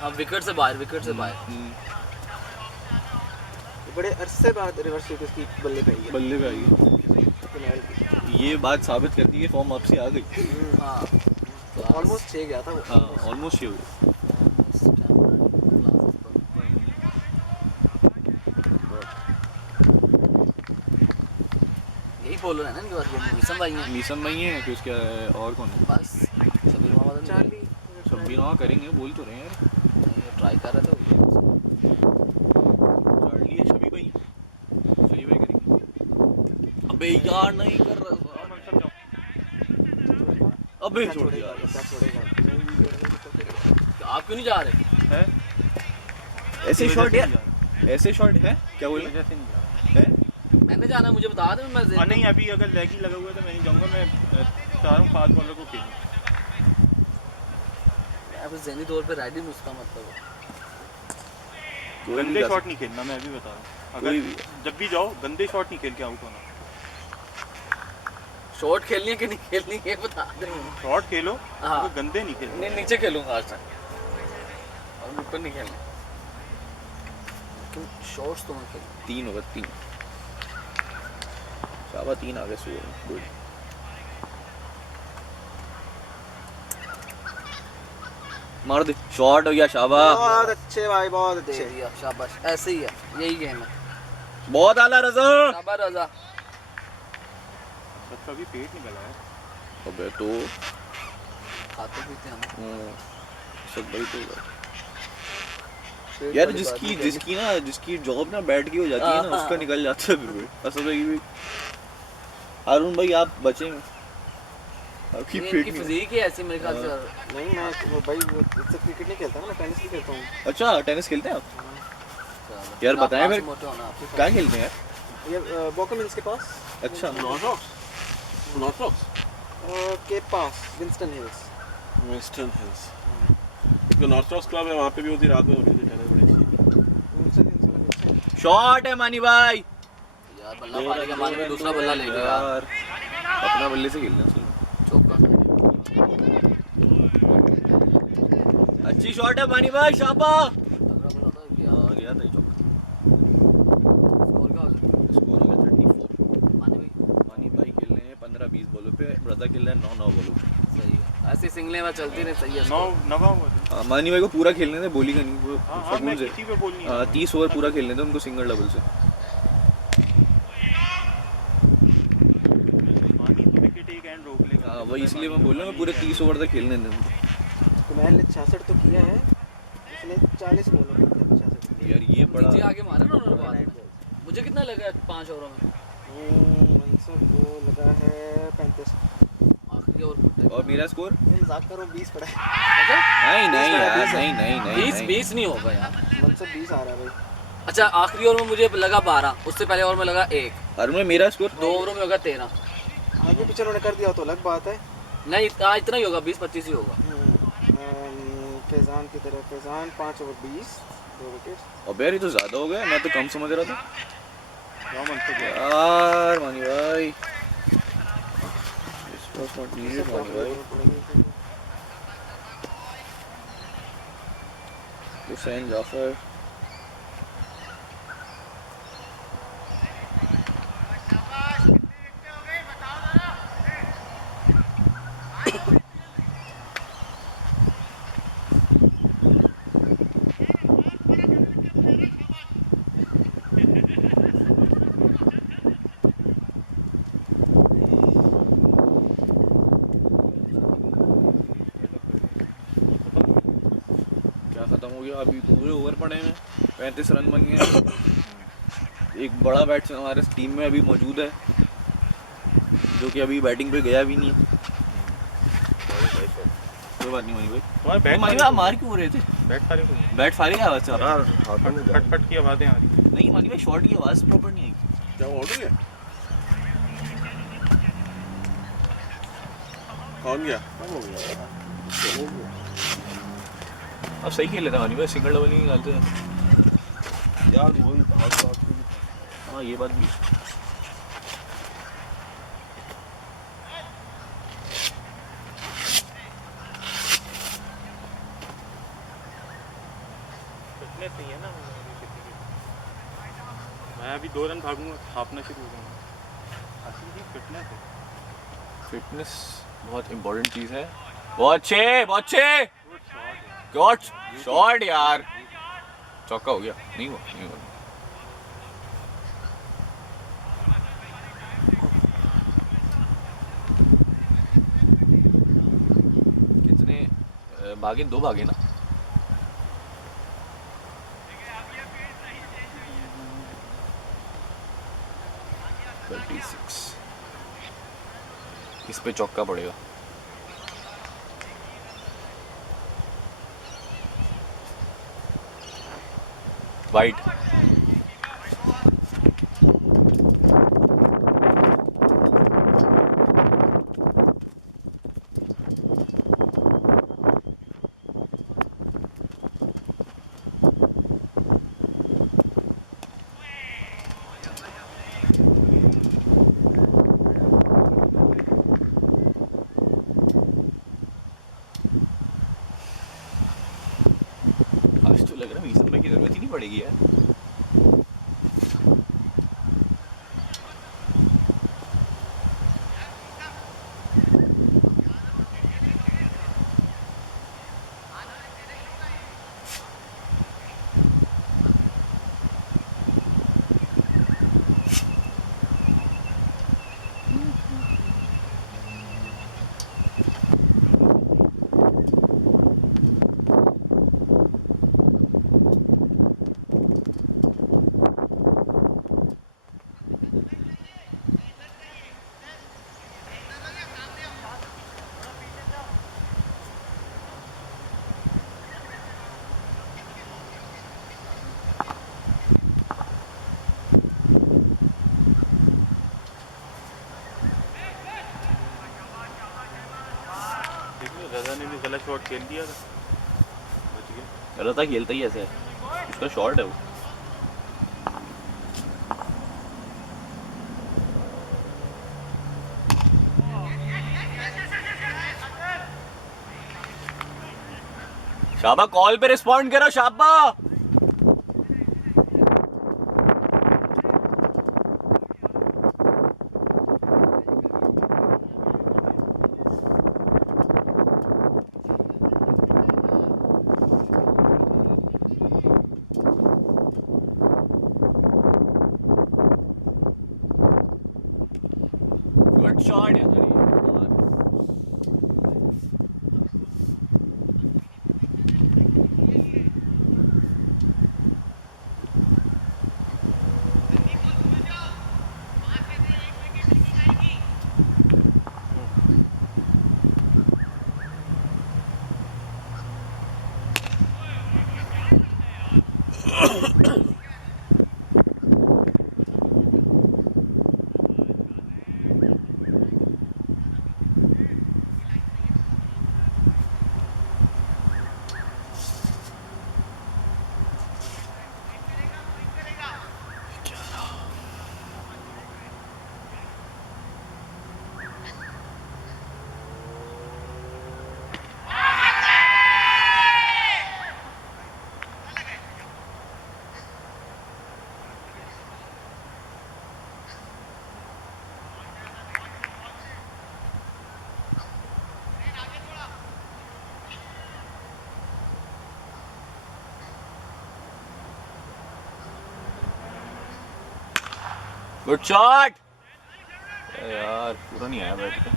हाँ विकेट से बाहर बड़े अरसे बाद रिवर्स स्वीप इसकी बल्ले पे आई है। बल्ले पे आई है। फिनाइल की। ये बात साबित करती है फॉर्म अब से आ गई। हाँ ऑलमोस्ट 6 गया था वो। हाँ ऑलमोस्ट ये हो गया। यही बॉलर है ना इनके पास, ये मिशन भाई हैं मीसम भाई है कि उसके और कौन है? बस। शबीर मोहम्मद चार्ली शब्बीर वहाँ करेंगे, बोल तो रहे हैं यार। ट्राई कर रहे थे। चार्ली है, शबी भाई करेंगे। अबे यार नहीं कर रहा। अबे छोड़ दिया। आप क्यों नहीं जा रहे? है ऐसे शॉट यार, ऐसे शॉट है क्या बोले वजह से नहीं जा रहा। है? मैंने जाना, मुझे बता दे मैं हाँ नहीं, अभी अगर लेग ही लगा हुआ है तो मैं नहीं जाऊंगा। मैं चाह रहा हूँ फास्ट बॉलर को खेलूं। अब ज़हनी तौर पे रेडी हूं, उसका मतलब गंदे शॉट नहीं खेलना, मैं अभी बता रहा हूँ। कोई अगर भी जब भी जाओ गंदे शॉट नहीं खेल के आउट होना। शॉट खेलनी है कि नहीं खेलनी है बता दे। शॉट खेलो, हाँ। तो गंदे नहीं खेलने। नहीं नीचे खेलूंगा आज तक, और ऊपर नहीं खेलना। शॉट्स तो मैं खेलूंगा। 3 ओवर 3 शाबा 3 आ गए सो गुड। मार दे, शॉट हो गया शाबा। बहुत अच्छे भाई, बहुत दे अच्छे। दिया, शाबाश। ऐसे ही है, यही गेम है। बहुत आला रजा। शाबाश रजा। बच्चा अभी पेट निकला है। अबे तो खाते पीते हम सब भाई तो यार जिसकी जॉब ना बैठ की हो जाती है ना, उसका निकल जाता है फिर। असल में हारून भाई आप बचे हैं, आपकी इनकी पेट में। फिजिक ही ऐसी मेरे ख्याल से। नहीं मैं वो भाई वो इससे क्रिकेट नहीं खेलता ना, मैं टेनिस ही खेलता हूँ। अच्छा टेनिस खेलते हैं आप? चलो। यार आप बताएं पास फिर मोटे होना आप। क्या खेलते हैं यार? ये बॉकमिन्स के पास, अच्छा के पास विंस्टन हिल्स। वेस्टर्न हिल्स जो नॉर्थरॉक्स क्लब है, वहाँ पे भी होती रात में हो रही थी टेनिस बड़ी अच्छी। विंस्टन हिल्स वाला अच्छा है। शॉट है मानी भाई। यार बल्ला फाड़ी का माने में दूसरा बल्ला ले गया यार अपना बल्ले से खेलना चाहिए। चौका। अच्छी शॉट है मानी भाई, शाबा। तगड़ा बल्ला था क्या? हाँ गया था ये चौका। स्कोर क्या हो गया? स्कोर हो गया 34। माने भाई मानी भाई खेल रहे हैं 15-20 बॉलों पे, ब्रदर खेल रहे हैं 9-9 बॉलों पे। सही है, ऐसी सिंगलें में चलती रहे। सही है। नवा हुआ था। हाँ, मानी भाई को पूरा खेलने थे, बॉलिंग नहीं वो हाँ हाँ, मैं शगुन से। किसी पे बोल नहीं 30 ओवर पूरा खेलने थे उनको सिंगल डबल से। पानी तो विकेट एक एंड रोक लेगा। हाँ वही इसलिए मैं बोल रहा हूँ पूरे 30 ओवर तक खेलने थे उनको। कुमैल ने 66 तो किया है, उसने 40 बॉलों में किया 66। यार ये बड़ा नीचे आके मारा ना उन्होंने बाद में। मुझे कितना लगा 5 ओवरों में? मनसब को लगा है 35। आखिरी ओवर फुटे। और मेरा स्कोर मजाक करो, 20 पड़ा है। नहीं यार नहीं 20 नहीं होगा यार। मनसब 20 आ रहा है भाई। अच्छा आखिरी ओवर में मुझे लगा 12, उससे पहले ओवर में लगा 1, और मैं मेरा स्कोर 2 ओवरों में होगा 13। आगे पीछे उन्होंने कर दिया तो अलग बात है। नहीं इतना ही होगा, 20-25 ही होगा। फैजान की तरफ, फैजान 5 ओवर 20 2 विकेट। अबे यार ये तो ज्यादा हो गया, मैं तो कम समझ रहा था नौ मन से गया। यार मानी भाई। This was not needed मानी भाई। हुसैन जाफर खत्म हो गया। अभी पूरे ओवर पड़े हैं, 35 रन बन गए। एक बड़ा बैट्समैन हमारे टीम में अभी मौजूद है जो कि अभी बैटिंग पे गया भी नहीं है। कोई बात नहीं मनी भाई। तुम्हारे बैट मनी भाई आप मार क्यों हो रहे थे? बैट फारिंग हुई। बैट फारी आवाज से फट फट की आवाजें आ रही। मानी भाई शॉट की आवाज प्रॉपर नहीं आई। क्या वो आउट हो गया? कौन गया? कम हो गया अब सही खेल लेता मानी भाई, सिंगल डबल नहीं निकालते हैं। यार वो बहुत हाँ ये बात भी है। फिटनेस नहीं है ना किसी की। मैं अभी 2 रन भागूंगा, हाफना शुरू हो जाऊंगा। असली चीज फिटनेस है। फिटनेस बहुत इंपॉर्टेंट चीज है। बहुत अच्छे गॉड शॉट यार, चौका हो गया। नहीं हुआ कितने भागे? 2 भागे ना। इस पे चौका पड़ेगा। वाइट आज तो लग रहा है मीज़न भाई की जरूरत ही नहीं पड़ेगी यार। रजा ने भी गलत शॉट खेल दिया था, बच गया। रजा खेलता ही ऐसे है, उसका शॉट है वो। शाबा कॉल पे रिस्पॉन्ड करो शाबा। गुड शॉट यार। गुड शॉट यार, पूरा नहीं आया बैट पे।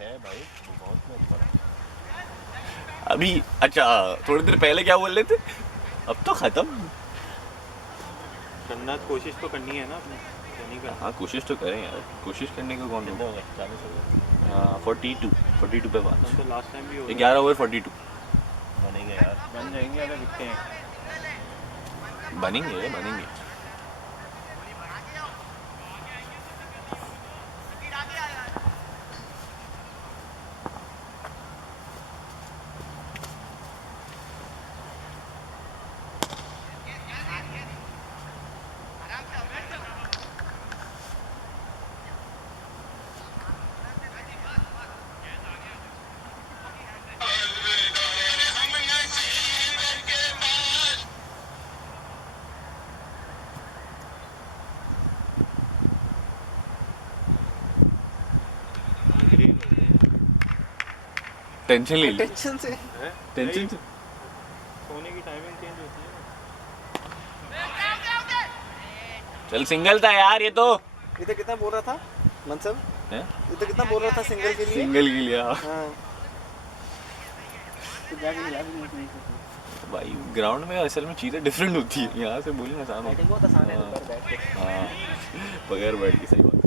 है भाई, वो बहुत मैच पड़ा। अभी अच्छा थोड़ी देर पहले क्या बोल रहे थे, अब तो खत्म। करना कोशिश तो करनी है ना अपने, तो नहीं करना। हाँ कोशिश तो करें यार, कोशिश करने को कौन कितने हो गए? 40 हो गए? 42 पे बात, तो लास्ट टाइम भी हो गया। 11 ओवर 42 बनेंगे यार। बन जाएंगे अगर दिखते हैं। बनेंगे बनेंगे। टेंशन ले ली, टेंशन से टेंशन से। सोने की टाइमिंग चेंज होती है। चल सिंगल था यार ये तो। ये तो कितना बोल रहा था मनसब, हैं? ये तो कितना बोल रहा था सिंगल के लिए। सिंगल के लिए हाँ। हाँ तो जाके मिला भी नहीं। भाई ग्राउंड में असल में चीज़ें डिफरेंट होती है, यहाँ से बोलना आसान होता बैटिंग बहुत आसान है ऊपर बैठ के। है। हाँ बगैर बैठ के, सही बात।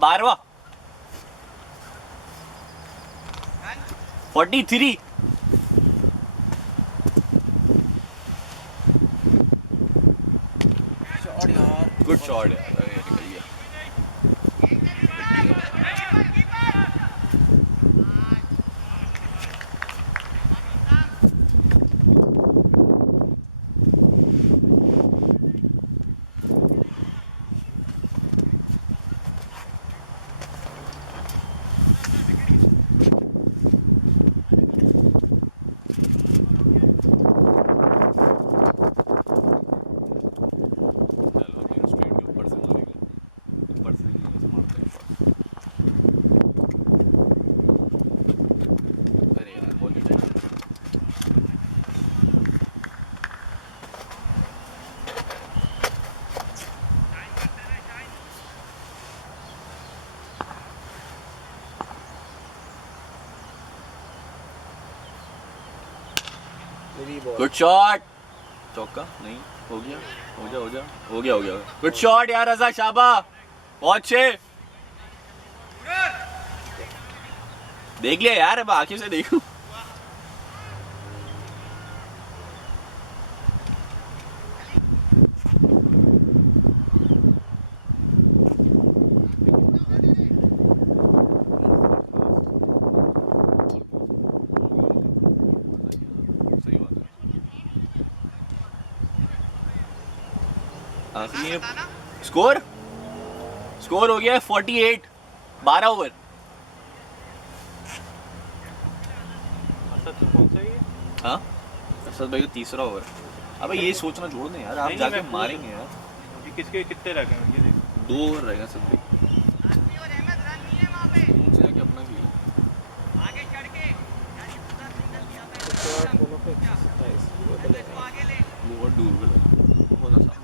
12वां 43। शॉट यार, गुड शॉट यार, अरे निकल गया। चलो तीन स्ट्रेट के ऊपर से मारेगा, ऊपर से ऐसे मारते हैं shot। अरे यार बॉल गिर गया। मेरी बॉल। गुड शॉट, चौका नहीं, हो गया हो गया हो गया हो गया हो गया। गुड शॉट यार रजा, शाबाश, बहुत अच्छे। देख लिया यार, अब आंखों से देखो। सही बात है। आखिरी स्कोर स्कोर हो गया 48, 12 ओवर। असद तो कौन सा है ये? हाँ असद भाई का तीसरा ओवर। अबे ये सोचना छोड़ दे यार, आप नहीं, जाके मैं पूछ मारेंगे यार। अभी किसके कितने रह गए हैं ये देखो। 2 ओवर रहेगा सब भाई, उनसे जाके अपना खेल। शॉट दोनों पे 27 वो तो लगा। बहुत दूर गया, बहुत आसान।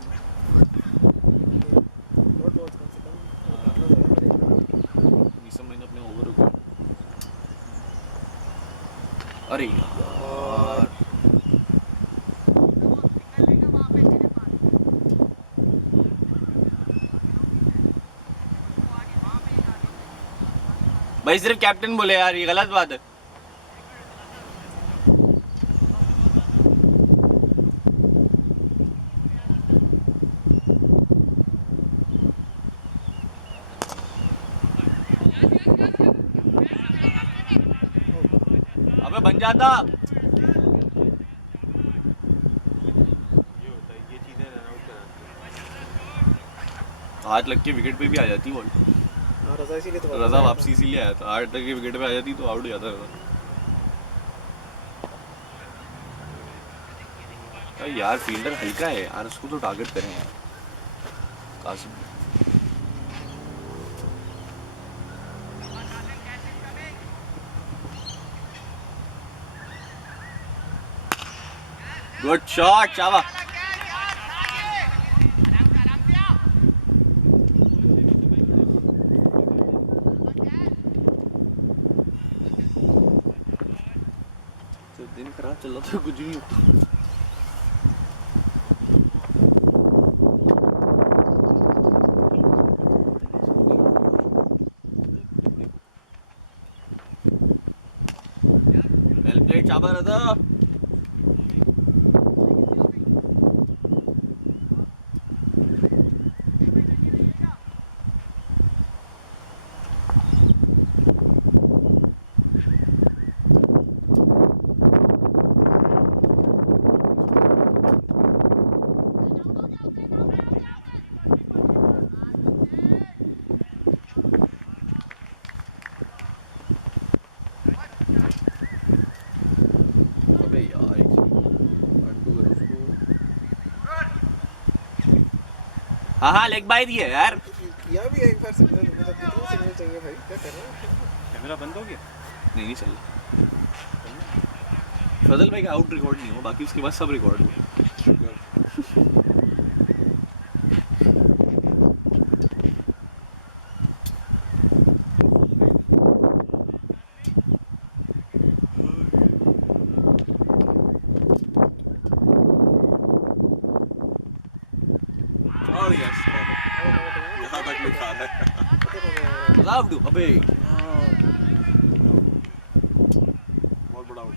डॉट बॉल्स कम से कम नीसम भाई ने अपने ओवर रुके। अरे यार भाई सिर्फ कैप्टन बोले यार, ये गलत बात है। अबे बन जाता। ये होता है, ये चीजें रन आउट कराती हाथ लग के विकेट पे भी आ जाती बॉल। हाँ रजा इसीलिए तो रजा वापसी इसीलिए आया था, हाथ लग के विकेट पे आ जाती तो आउट हो जाता रजा। यार फील्डर हल्का है यार, उसको तो टारगेट करें यार कासिम। गुड शॉट चावा। चल रहा था कुछ नहीं होता। वेल प्लेड चाबा रहा था। अबे यार एक अनडू कर उसको। हाँ लेग बाय दिए यार। किया भी एक बार सिग्नल, मतलब कितना सिग्नल चाहिए भाई, क्या कर रहे हो? कैमरा बंद हो गया? नहीं चल रहा। फजल भाई का आउट रिकॉर्ड नहीं हुआ, बाकी उसके बाद सब रिकॉर्ड हुआ। और यस यहाँ तक लिखा है लाभ दो अबे बहुत बड़ा आउट।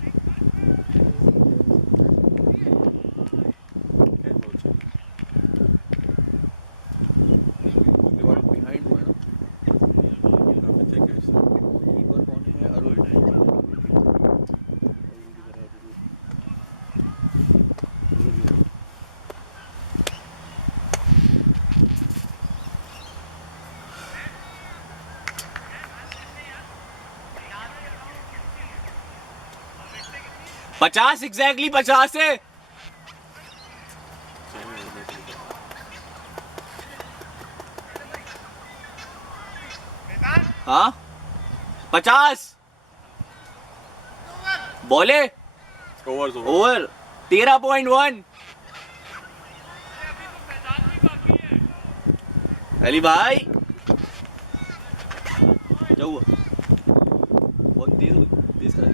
बिहाइंड हुआ है ना। कीपर कौन है? अरुण। पचास एग्जैक्टली 50 है। हाँ 50 बोले ओवर 13.1। अली भाई क्या हुआ? बहुत तेज हुई, तेज करा।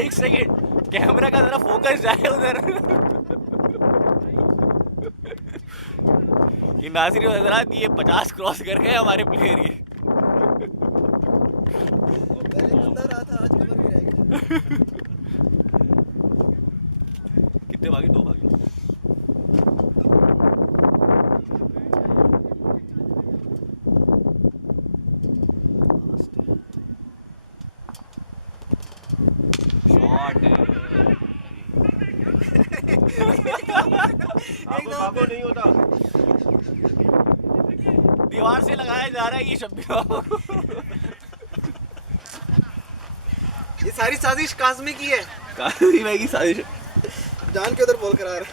एक सेकंड कैमरा का जरा फोकस जाए उधर। ये नासिर हजरात ये 50 क्रॉस कर गए हमारे प्लेयर ये। कितने भागे? 2 भागे। बाबू नहीं होता। दीवार से लगाया जा रहा है ये शब्बी बाबू। ये सारी साजिश काज़मी की है। काज़मी भाई की साजिश। जान के उधर बॉल करा रहा है।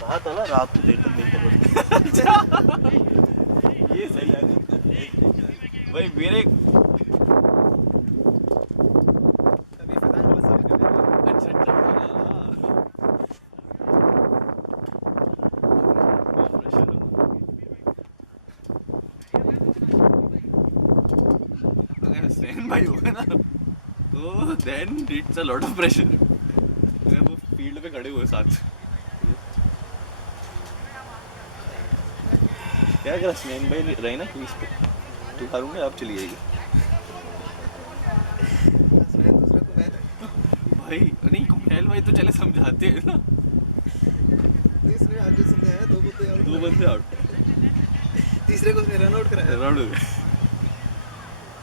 कहा था ना रात को देर तक नहीं ये सही है भाई मेरे अभी फिलहाल वाला सब कर रहा है। अच्छा अगर स्टैंड बाई होगा ना तो then it's a lot of pressure. अगर वो फील्ड पे खड़े हुए साथ क्या अगर स्नैन भाई रहे ना क्रीज पे तो हारूंगे आप चली जाएगी दूसरा को मैं भाई। नहीं कुमैल भाई तो चले समझाते हैं ना। तीसरे आगे समझाया, 2 बंदे आउट, 2 बंदे आउट, तीसरे को उसने रन आउट कराया, रन हो गए।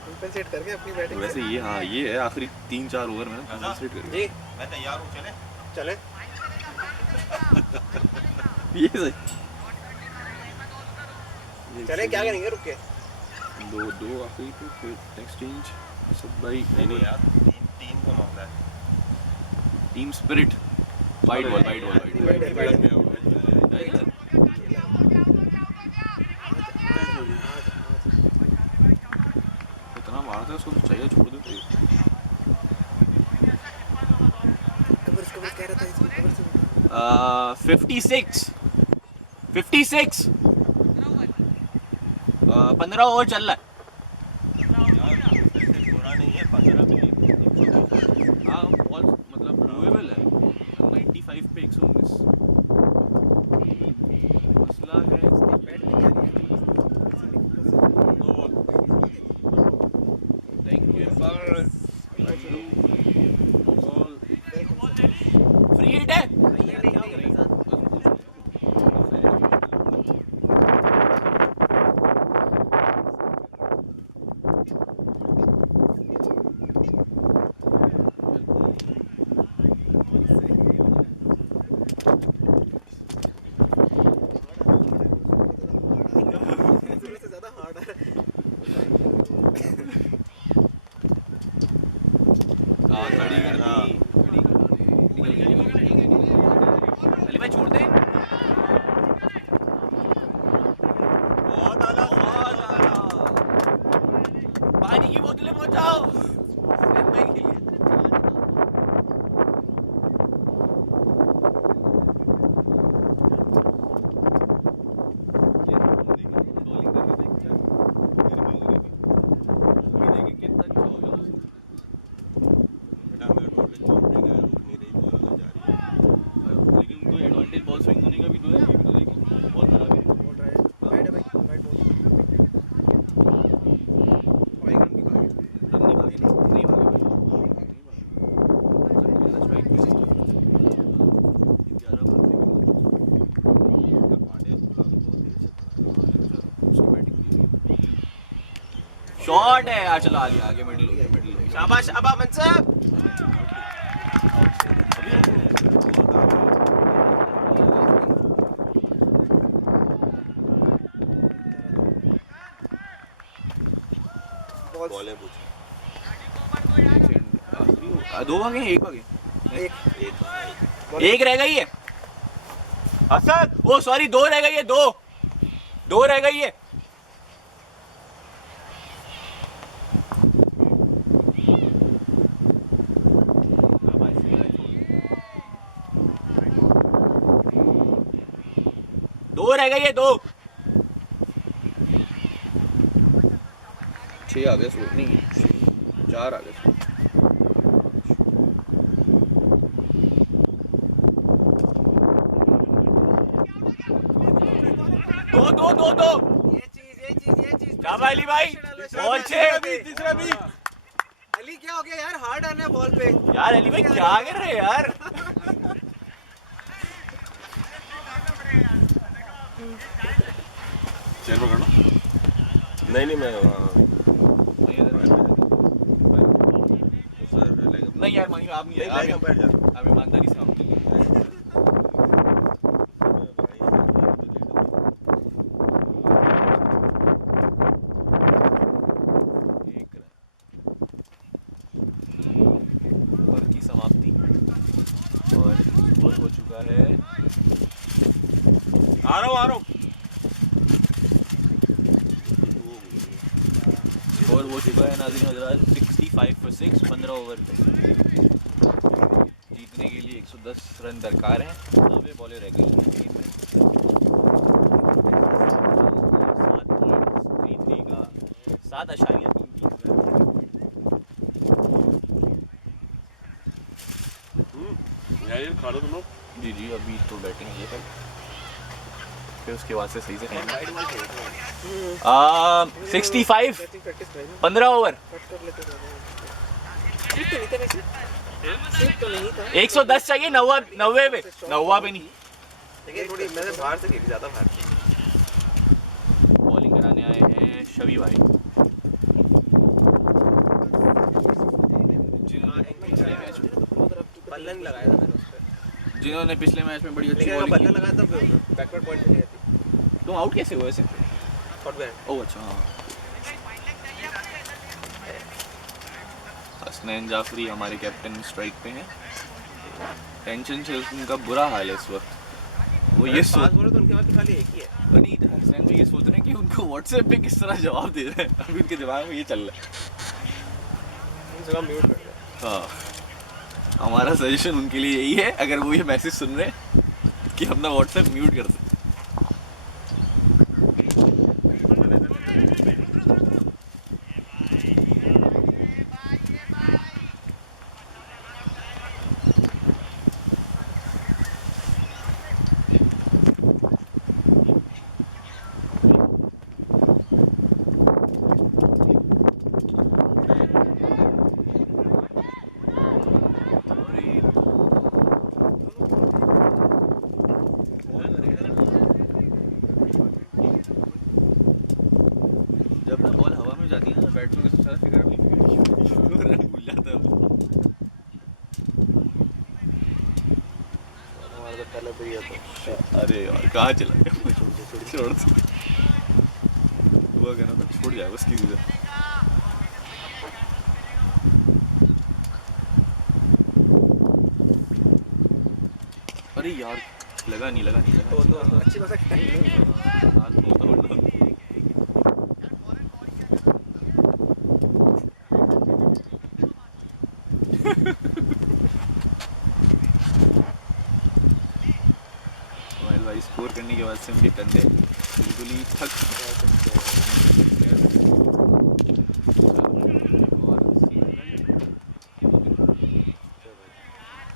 कंपेंसेट करके अपनी बैटिंग वैसे ये हाँ ये है आखिरी 3-4 ओवर में कंसंट्रेट करके जी मैं तैयार हूँ चले ये सही। चले क्या करेंगे रुक के दो आखिरी पे फिर एक्सचेंज सब भाई। नहीं यार तीन को मामला है टीम स्पिरिट वाइड बॉल इतना मारता है उसको तो चाहिए छोड़ दे। कवर कह रहा था इसको कवर से 56 15 ओवर चल रहा है। थोड़ा नहीं है 15 मिनट हाँ बॉल मतलब डूएबल है 95 पे 119। मसला है इसके बैट में क्या नहीं thank you for free hit है। से ज्यादा हार्ड है। खड़ी कर दी निकल गई अली भाई छोड़ दे। बहुत आला पानी की बोतलें पहुंचाओ भाई के लिए। बेटा मेरे बॉल पे चौक नहीं गया रुक नहीं रही बॉल अंदर जा रही है लेकिन उनको एडवांटेज बॉल स्विंग होने का भी तो है। ये भी तो देखिए बहुत खराब है। बोल रहा है राइट है भाई राइट बॉल और एक रन भी भागे रन नहीं भागे नहीं भागे भाई स्ट्राइक कोशिश कर 11 बॉल पे पांड्या उसकी बैटिंग शॉट है यार। चलो आगे मिडिल हो गया शाबाश अबा मनसब बॉलें पूछ 2 भागे 1 भागे एक 1 रह गई है। असद ओ सॉरी 2 रह गई है 2 रह गई है। दो रह गई है 2 6 आ गए नहीं 4 आ गए। दो ये चीज जाबा अली भाई बॉल 6 तीसरा भी अली क्या हो गया यार हार्ड आना है बॉल पे यार अली भाई क्या कर रहे हैं यार। चेयर पकड़ना नहीं मैं नहीं यार मानिए आप नहीं नहीं बैठ जा आप ईमानदारी से आप हो चुका है, आ रहा हूँ स्कोर हो चुका है नाज़रीन हज़रात 65 for 6, 15 ओवर पे। जीतने के लिए 110 रन दरकार हैं, 9 बॉलें रह गई हैं गेम में। 7.33 का 7.33 यार ये खा लो तुम लोग। जी जी, अभी तो बैटिंग ये है, फिर उसके बाद से सही से खेलेंगे। 65 15 ओवर 110 चाहिए, 90 पे नहीं। लेकिन थोड़ी मैंने बाहर से खेली, ज़्यादा बाहर से। बॉलिंग कराने आए हैं शबी भाई, बल्ला नहीं लगाया था मैंने उस पर, जिन्होंने पिछले मैच में बड़ी अच्छी लेकिन अगर बॉलिंग बल्ला लगाया तब बैकवर्ड पॉइंट चली जाती। तुम आउट कैसे हुए ऐसे? Shot back. ओह अच्छा, हाँ। हसनैन जाफरी हमारे कैप्टन स्ट्राइक पे हैं। टेंशन से उनका बुरा हाल है इस वक्त। वो ये सोच बोले तो उनके बाद तो खाली एक ही है। नहीं, हसनैन तो ये सोच रहे हैं कि उनको व्हाट्सएप पे किस तरह जवाब दे रहे हैं। अभी उनके दिमाग में ये चल रहा है। उनसे कम म्यूट कर दे। हाँ, हमारा सजेशन उनके लिए यही है, अगर वो ये मैसेज सुन रहे हैं, कि अपना व्हाट्सएप म्यूट कर दें। जब ना बॉल हवा में जाती है ना, बैट्समैन का सबसे ज़्यादा फिक्र भूल जाता है वो। हमारा तो पहले तो ये था। अरे यार कहाँ चला गया? छोड़ दो। हुआ क्या ना, छोड़ जाए बस किसी से। अरे यार लगा नहीं तो अच्छी बात है। हाथ में होता होता। मोबाइल भाई स्कोर करने के बाद से उनके कंधे बिल्कुल ही थक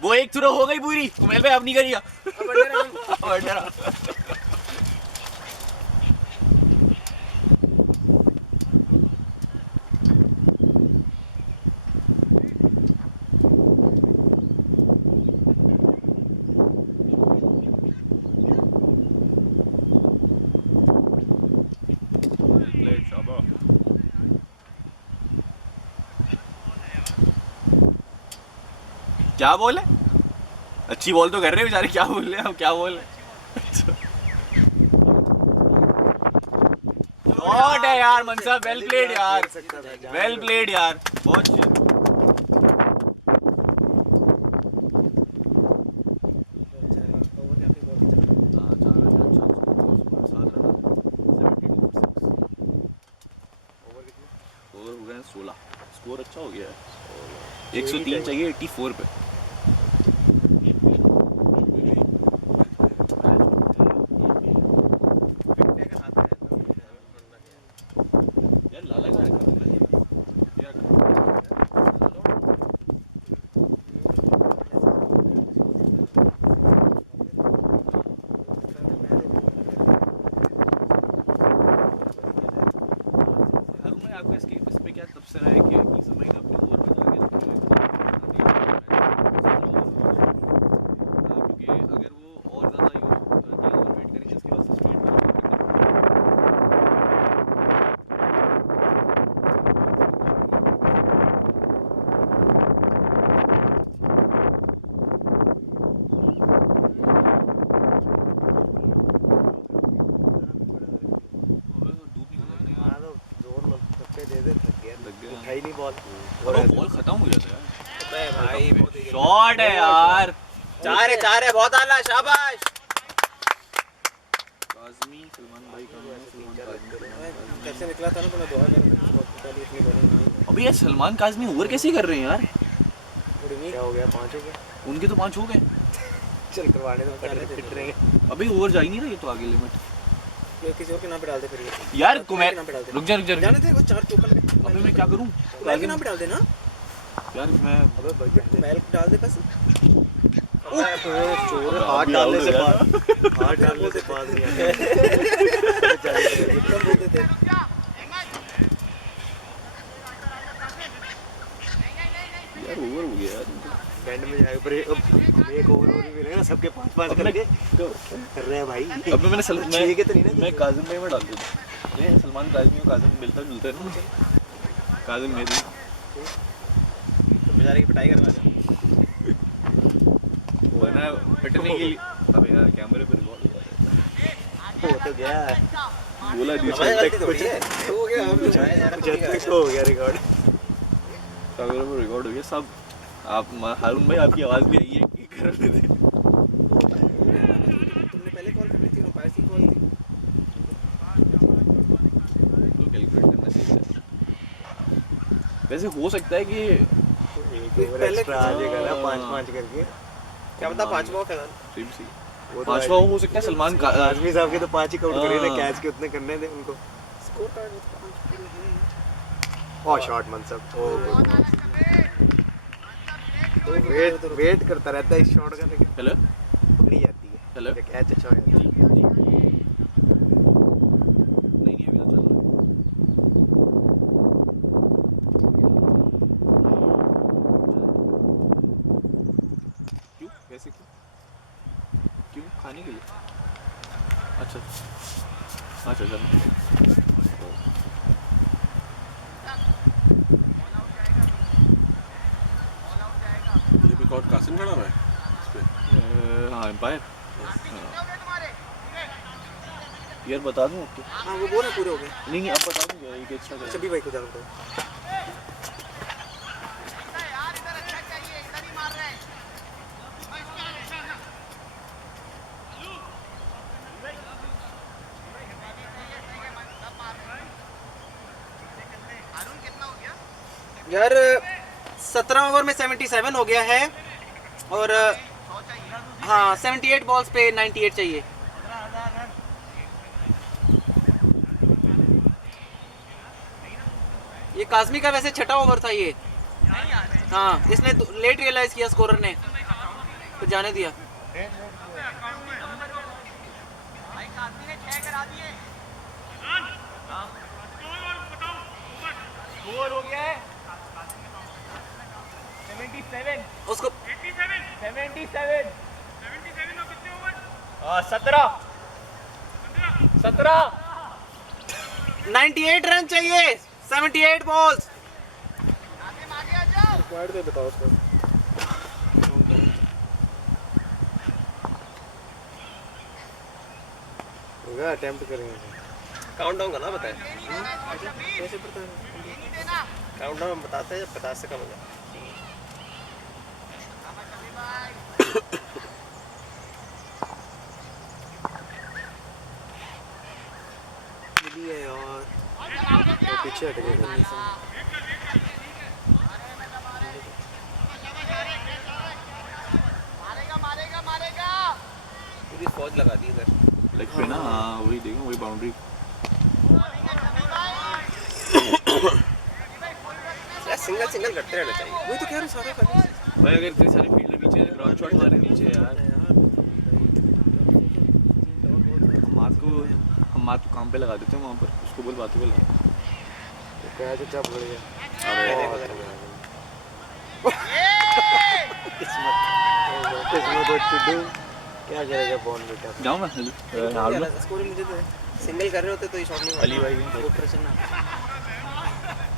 वो एक थ्रो हो गई पूरी। कुमेल भाई अब नहीं करिएगा। क्या बोले? अच्छी बॉल तो कर रहे हैं बेचारे, क्या बोल रहे हैं हम, क्या बोल रहे हैं? शॉट है यार मनसा, वेल प्लेड यार, वेल प्लेड यार, बहुत अच्छी। ओवर हो गए 16, स्कोर अच्छा हो गया है। 103 चाहिए 84 पे। यार लाला का रखा है ये रखा। हारून भाई आपका इसके इस पे क्या तबसरा है कि समय का अपने ओवर बचा के रखे हुए, क्योंकि अगर वो और ज़्यादा यूज ओवर वेट करेंगे इसके बाद स्पीड में उठाई नहीं बॉल। बॉल खत्म हो जाता है भाई शॉट है यार। चार है बहुत आला शाबाश। काज़मी सलमान भाई का कैसे निकला था ना तो मैं दुआ कर पहले इतनी बॉलिंग नहीं अबे यार सलमान काज़मी ओवर कैसे कर रहे हैं यार उड़ी नहीं। क्या हो गया 5 हो गया। उनके तो 5 हो गए चल करवाने दो पिट रहे हैं। अभी ओवर जा ही नहीं रहा ये तो आगे लिमिट ये किसी और के नाम पे डाल दे फिर ये। यार के कुमैर नाम पे डाल दे। रुक जा जाने दे वो 4 चौका लगा। अबे मैं क्या करूं कुमैर के नाम पे डाल दे ना। यार मैं अबे भाई कुमैर को डाल दे बस। चोर हाथ डालने से बाद नहीं आता। कम बोलते थे। यार ओवर हो गया यार बैंड में जाए पर एक ओवर भी रहे ना सबके 5-5 करके कर रहे हैं भाई। अब मैंने छह के तो नहीं ना मैं काज़िम भाई में डाल दूँ ये सलमान काज़मी और काज़िम मिलता जुलता है ना काज़िम मेरी तो बेचारे की पिटाई करवा दे। वरना पिटने के लिए अबे यार कैमरे पे रिकॉर्ड हो तो गया बोला हमारी गलती थोड़ी है। हो गया हम तो हो गया रिकॉर्ड। कैमरे पे रिकॉर्ड हो गया सब आप हारून भाई आपकी आवाज़ भी आई है कि कर रहे थे तुमने पहले कॉल कर ली थी और पास की कॉल थी। तो कैलकुलेट करना चाहिए वैसे हो सकता है कि पहले एक्स्ट्रा आ जाएगा ना 5-5 करके। क्या पता 5वां खेला। पांचवा हो सकता है सलमान आजमी साहब के तो 5 ही काउंट करे ना कैच के उतने करने थे उनको। स्कोर कार्ड में 5 पूरे हैं। और शॉट मनसब ओ वेट करता रहता है इस शॉट का लेकिन हेलो पकड़ी जाती है। हेलो कैच अच्छा हो जाता है। नहीं अभी तो चल रहा है क्यों कैसे क्यों खाने के लिए अच्छा चल ये भी कॉट कासिम खड़ा हुआ है इस पे हाँ एम्पायर यार बता दूँ आपको हां वो बोल पूरे हो गए। नहीं अब बता दूँ एक एक्स्ट्रा कर सभी भाई को डाल दो। यार 17 ओवर में 77 हो गया है और हाँ 78 बॉल्स पे 98 चाहिए। ये काज़मी का वैसे छठा ओवर था ये। हाँ इसने लेट रियलाइज किया स्कोरर ने तो जाने दिया। स्कोर हो गया है 77 उसको 77 17 98 रन चाहिए 78 बॉल्स। रिक्वायर्ड दे बताओ उसको। होगा अटेम्प्ट करेंगे। काउंटडाउन करना बताए। कैसे पता है? काउंटडाउन बताते हैं जब 50 से कम हो जाए। मिली है यार वो पीछे हट गए। पूरी फौज लगा दी इधर। लेग पे ना हाँ वही देखो वही बाउंड्री सिंगल करते रहना चाहिए। वही तो कह रहा हूँ सारा खाली। भाई अगर इतने सारे फील्डर नीचे ग्राउंड शॉट मारे नीचे यार हम आपको काम पे लगा देते हैं वहाँ पर उसको बोल बातें बोला कैच अच्छा पड़ गया। किस्मत और चिड्डू क्या करेगा बॉल बेटा। जाऊँ मैं स्कोर मुझे तो सिंगल कर रहे होते तो ये शॉट नहीं अली भाई वो प्रेशर ना।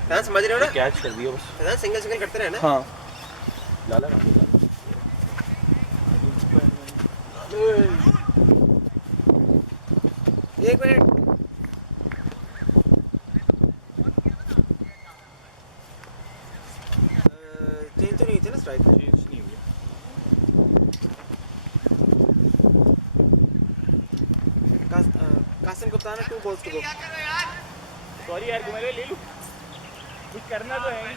हाँ समझ रहे हो ना। कैच कर दिया बस सिंगल करते रहे ना। हाँ लाला एक मिनट चेंज तो नहीं थे ना स्ट्राइक। चेंज नहीं हुआ कासिम कप्तान 2 balls to go. सॉरी यार घुमा ले लूँ कुछ करना तो है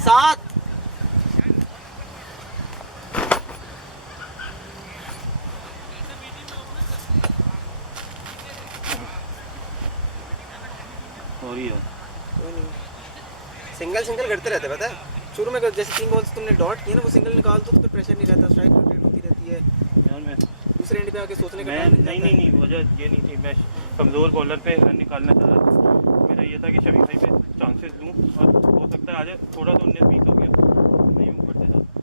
सात सॉरी यार सिंगल सिंगल करते रहते पता है शुरू में जैसे 3 बॉल्स तुमने डॉट किए ना वो सिंगल निकाल दो तो फिर प्रेशर नहीं रहता स्ट्राइक रोटेट होती रहती है यार मैं दूसरे एंड पे आके सोचने का मैं टाइम नहीं नहीं नहीं वजह ये नहीं थी मैं कमज़ोर बॉलर पे रन निकालना चाह रहा था मेरा ये था कि शमी भाई पे चांसेस लूँ और हो सकता है आज थोड़ा सा 19-20 हो गया नहीं ऊपर से जाता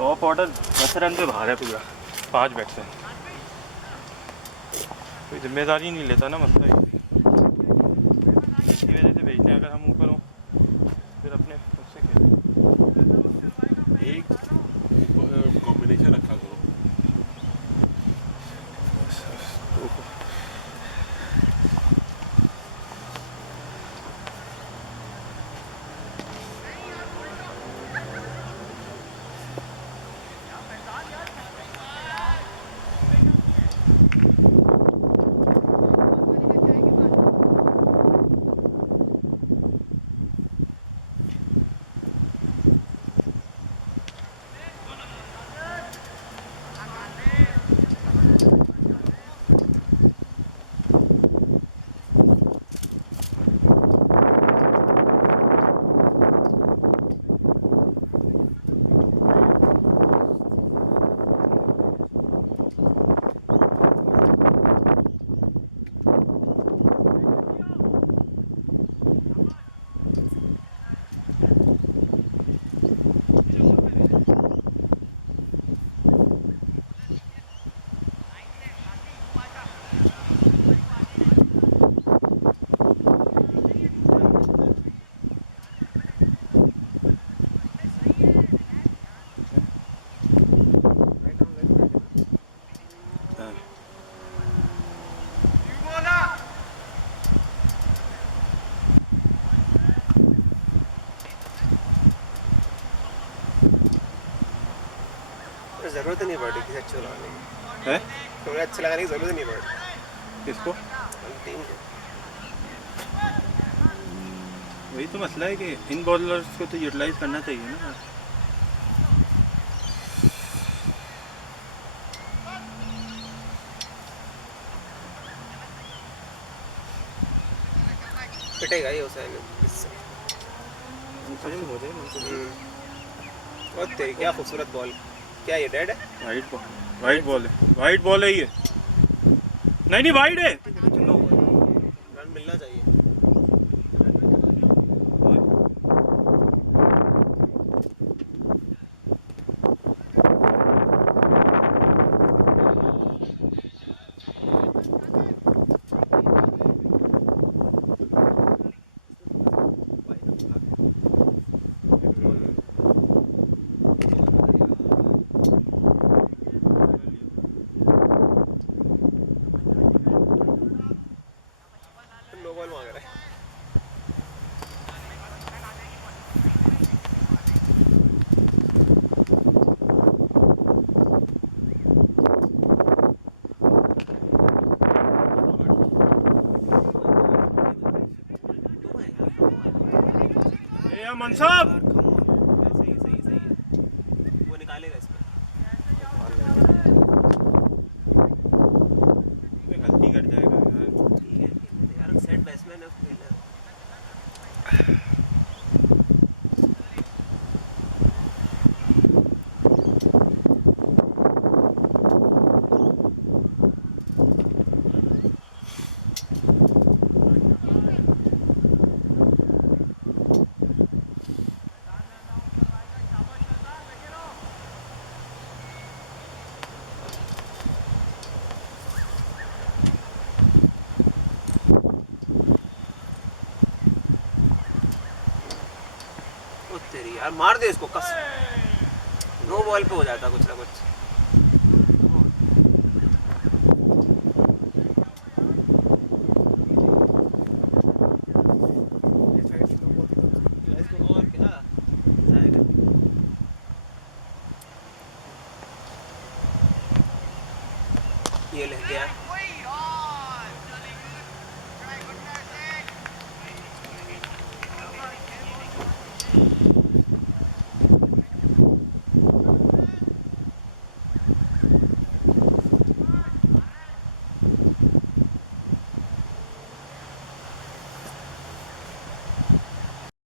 टॉप ऑर्डर 10 रन पे बाहर है पूरा 5 बैट्समैन कोई जिम्मेदारी नहीं लेता ना मसला ये इसी वजह से भेजते हैं अगर हम ऊपर हों फिर अपने उससे खेलें एक कॉम्बिनेशन रखा करो जरूरत नहीं पड़ी किसी अच्छे लगाने की है थोड़ा अच्छे लगाने की जरूरत नहीं पड़ी किसको टीम को वही तो मसला है कि इन बॉलर्स को तो यूटिलाइज करना चाहिए ना पिटेगा ये हुसैन इससे और तेरी क्या खूबसूरत बॉल क्या ये डेड है वाइट बॉल है ये नहीं वाइड है रन मिलना चाहिए नो बॉल मांग रहा है मनसाब सही है वो निकालेगा इसमें गलती कर जाएगा ठीक है यार सेट बैट्समैन है उसको खेलना तेरी यार मार दे इसको कस नो बॉल पे हो जाता कुछ ना कुछ।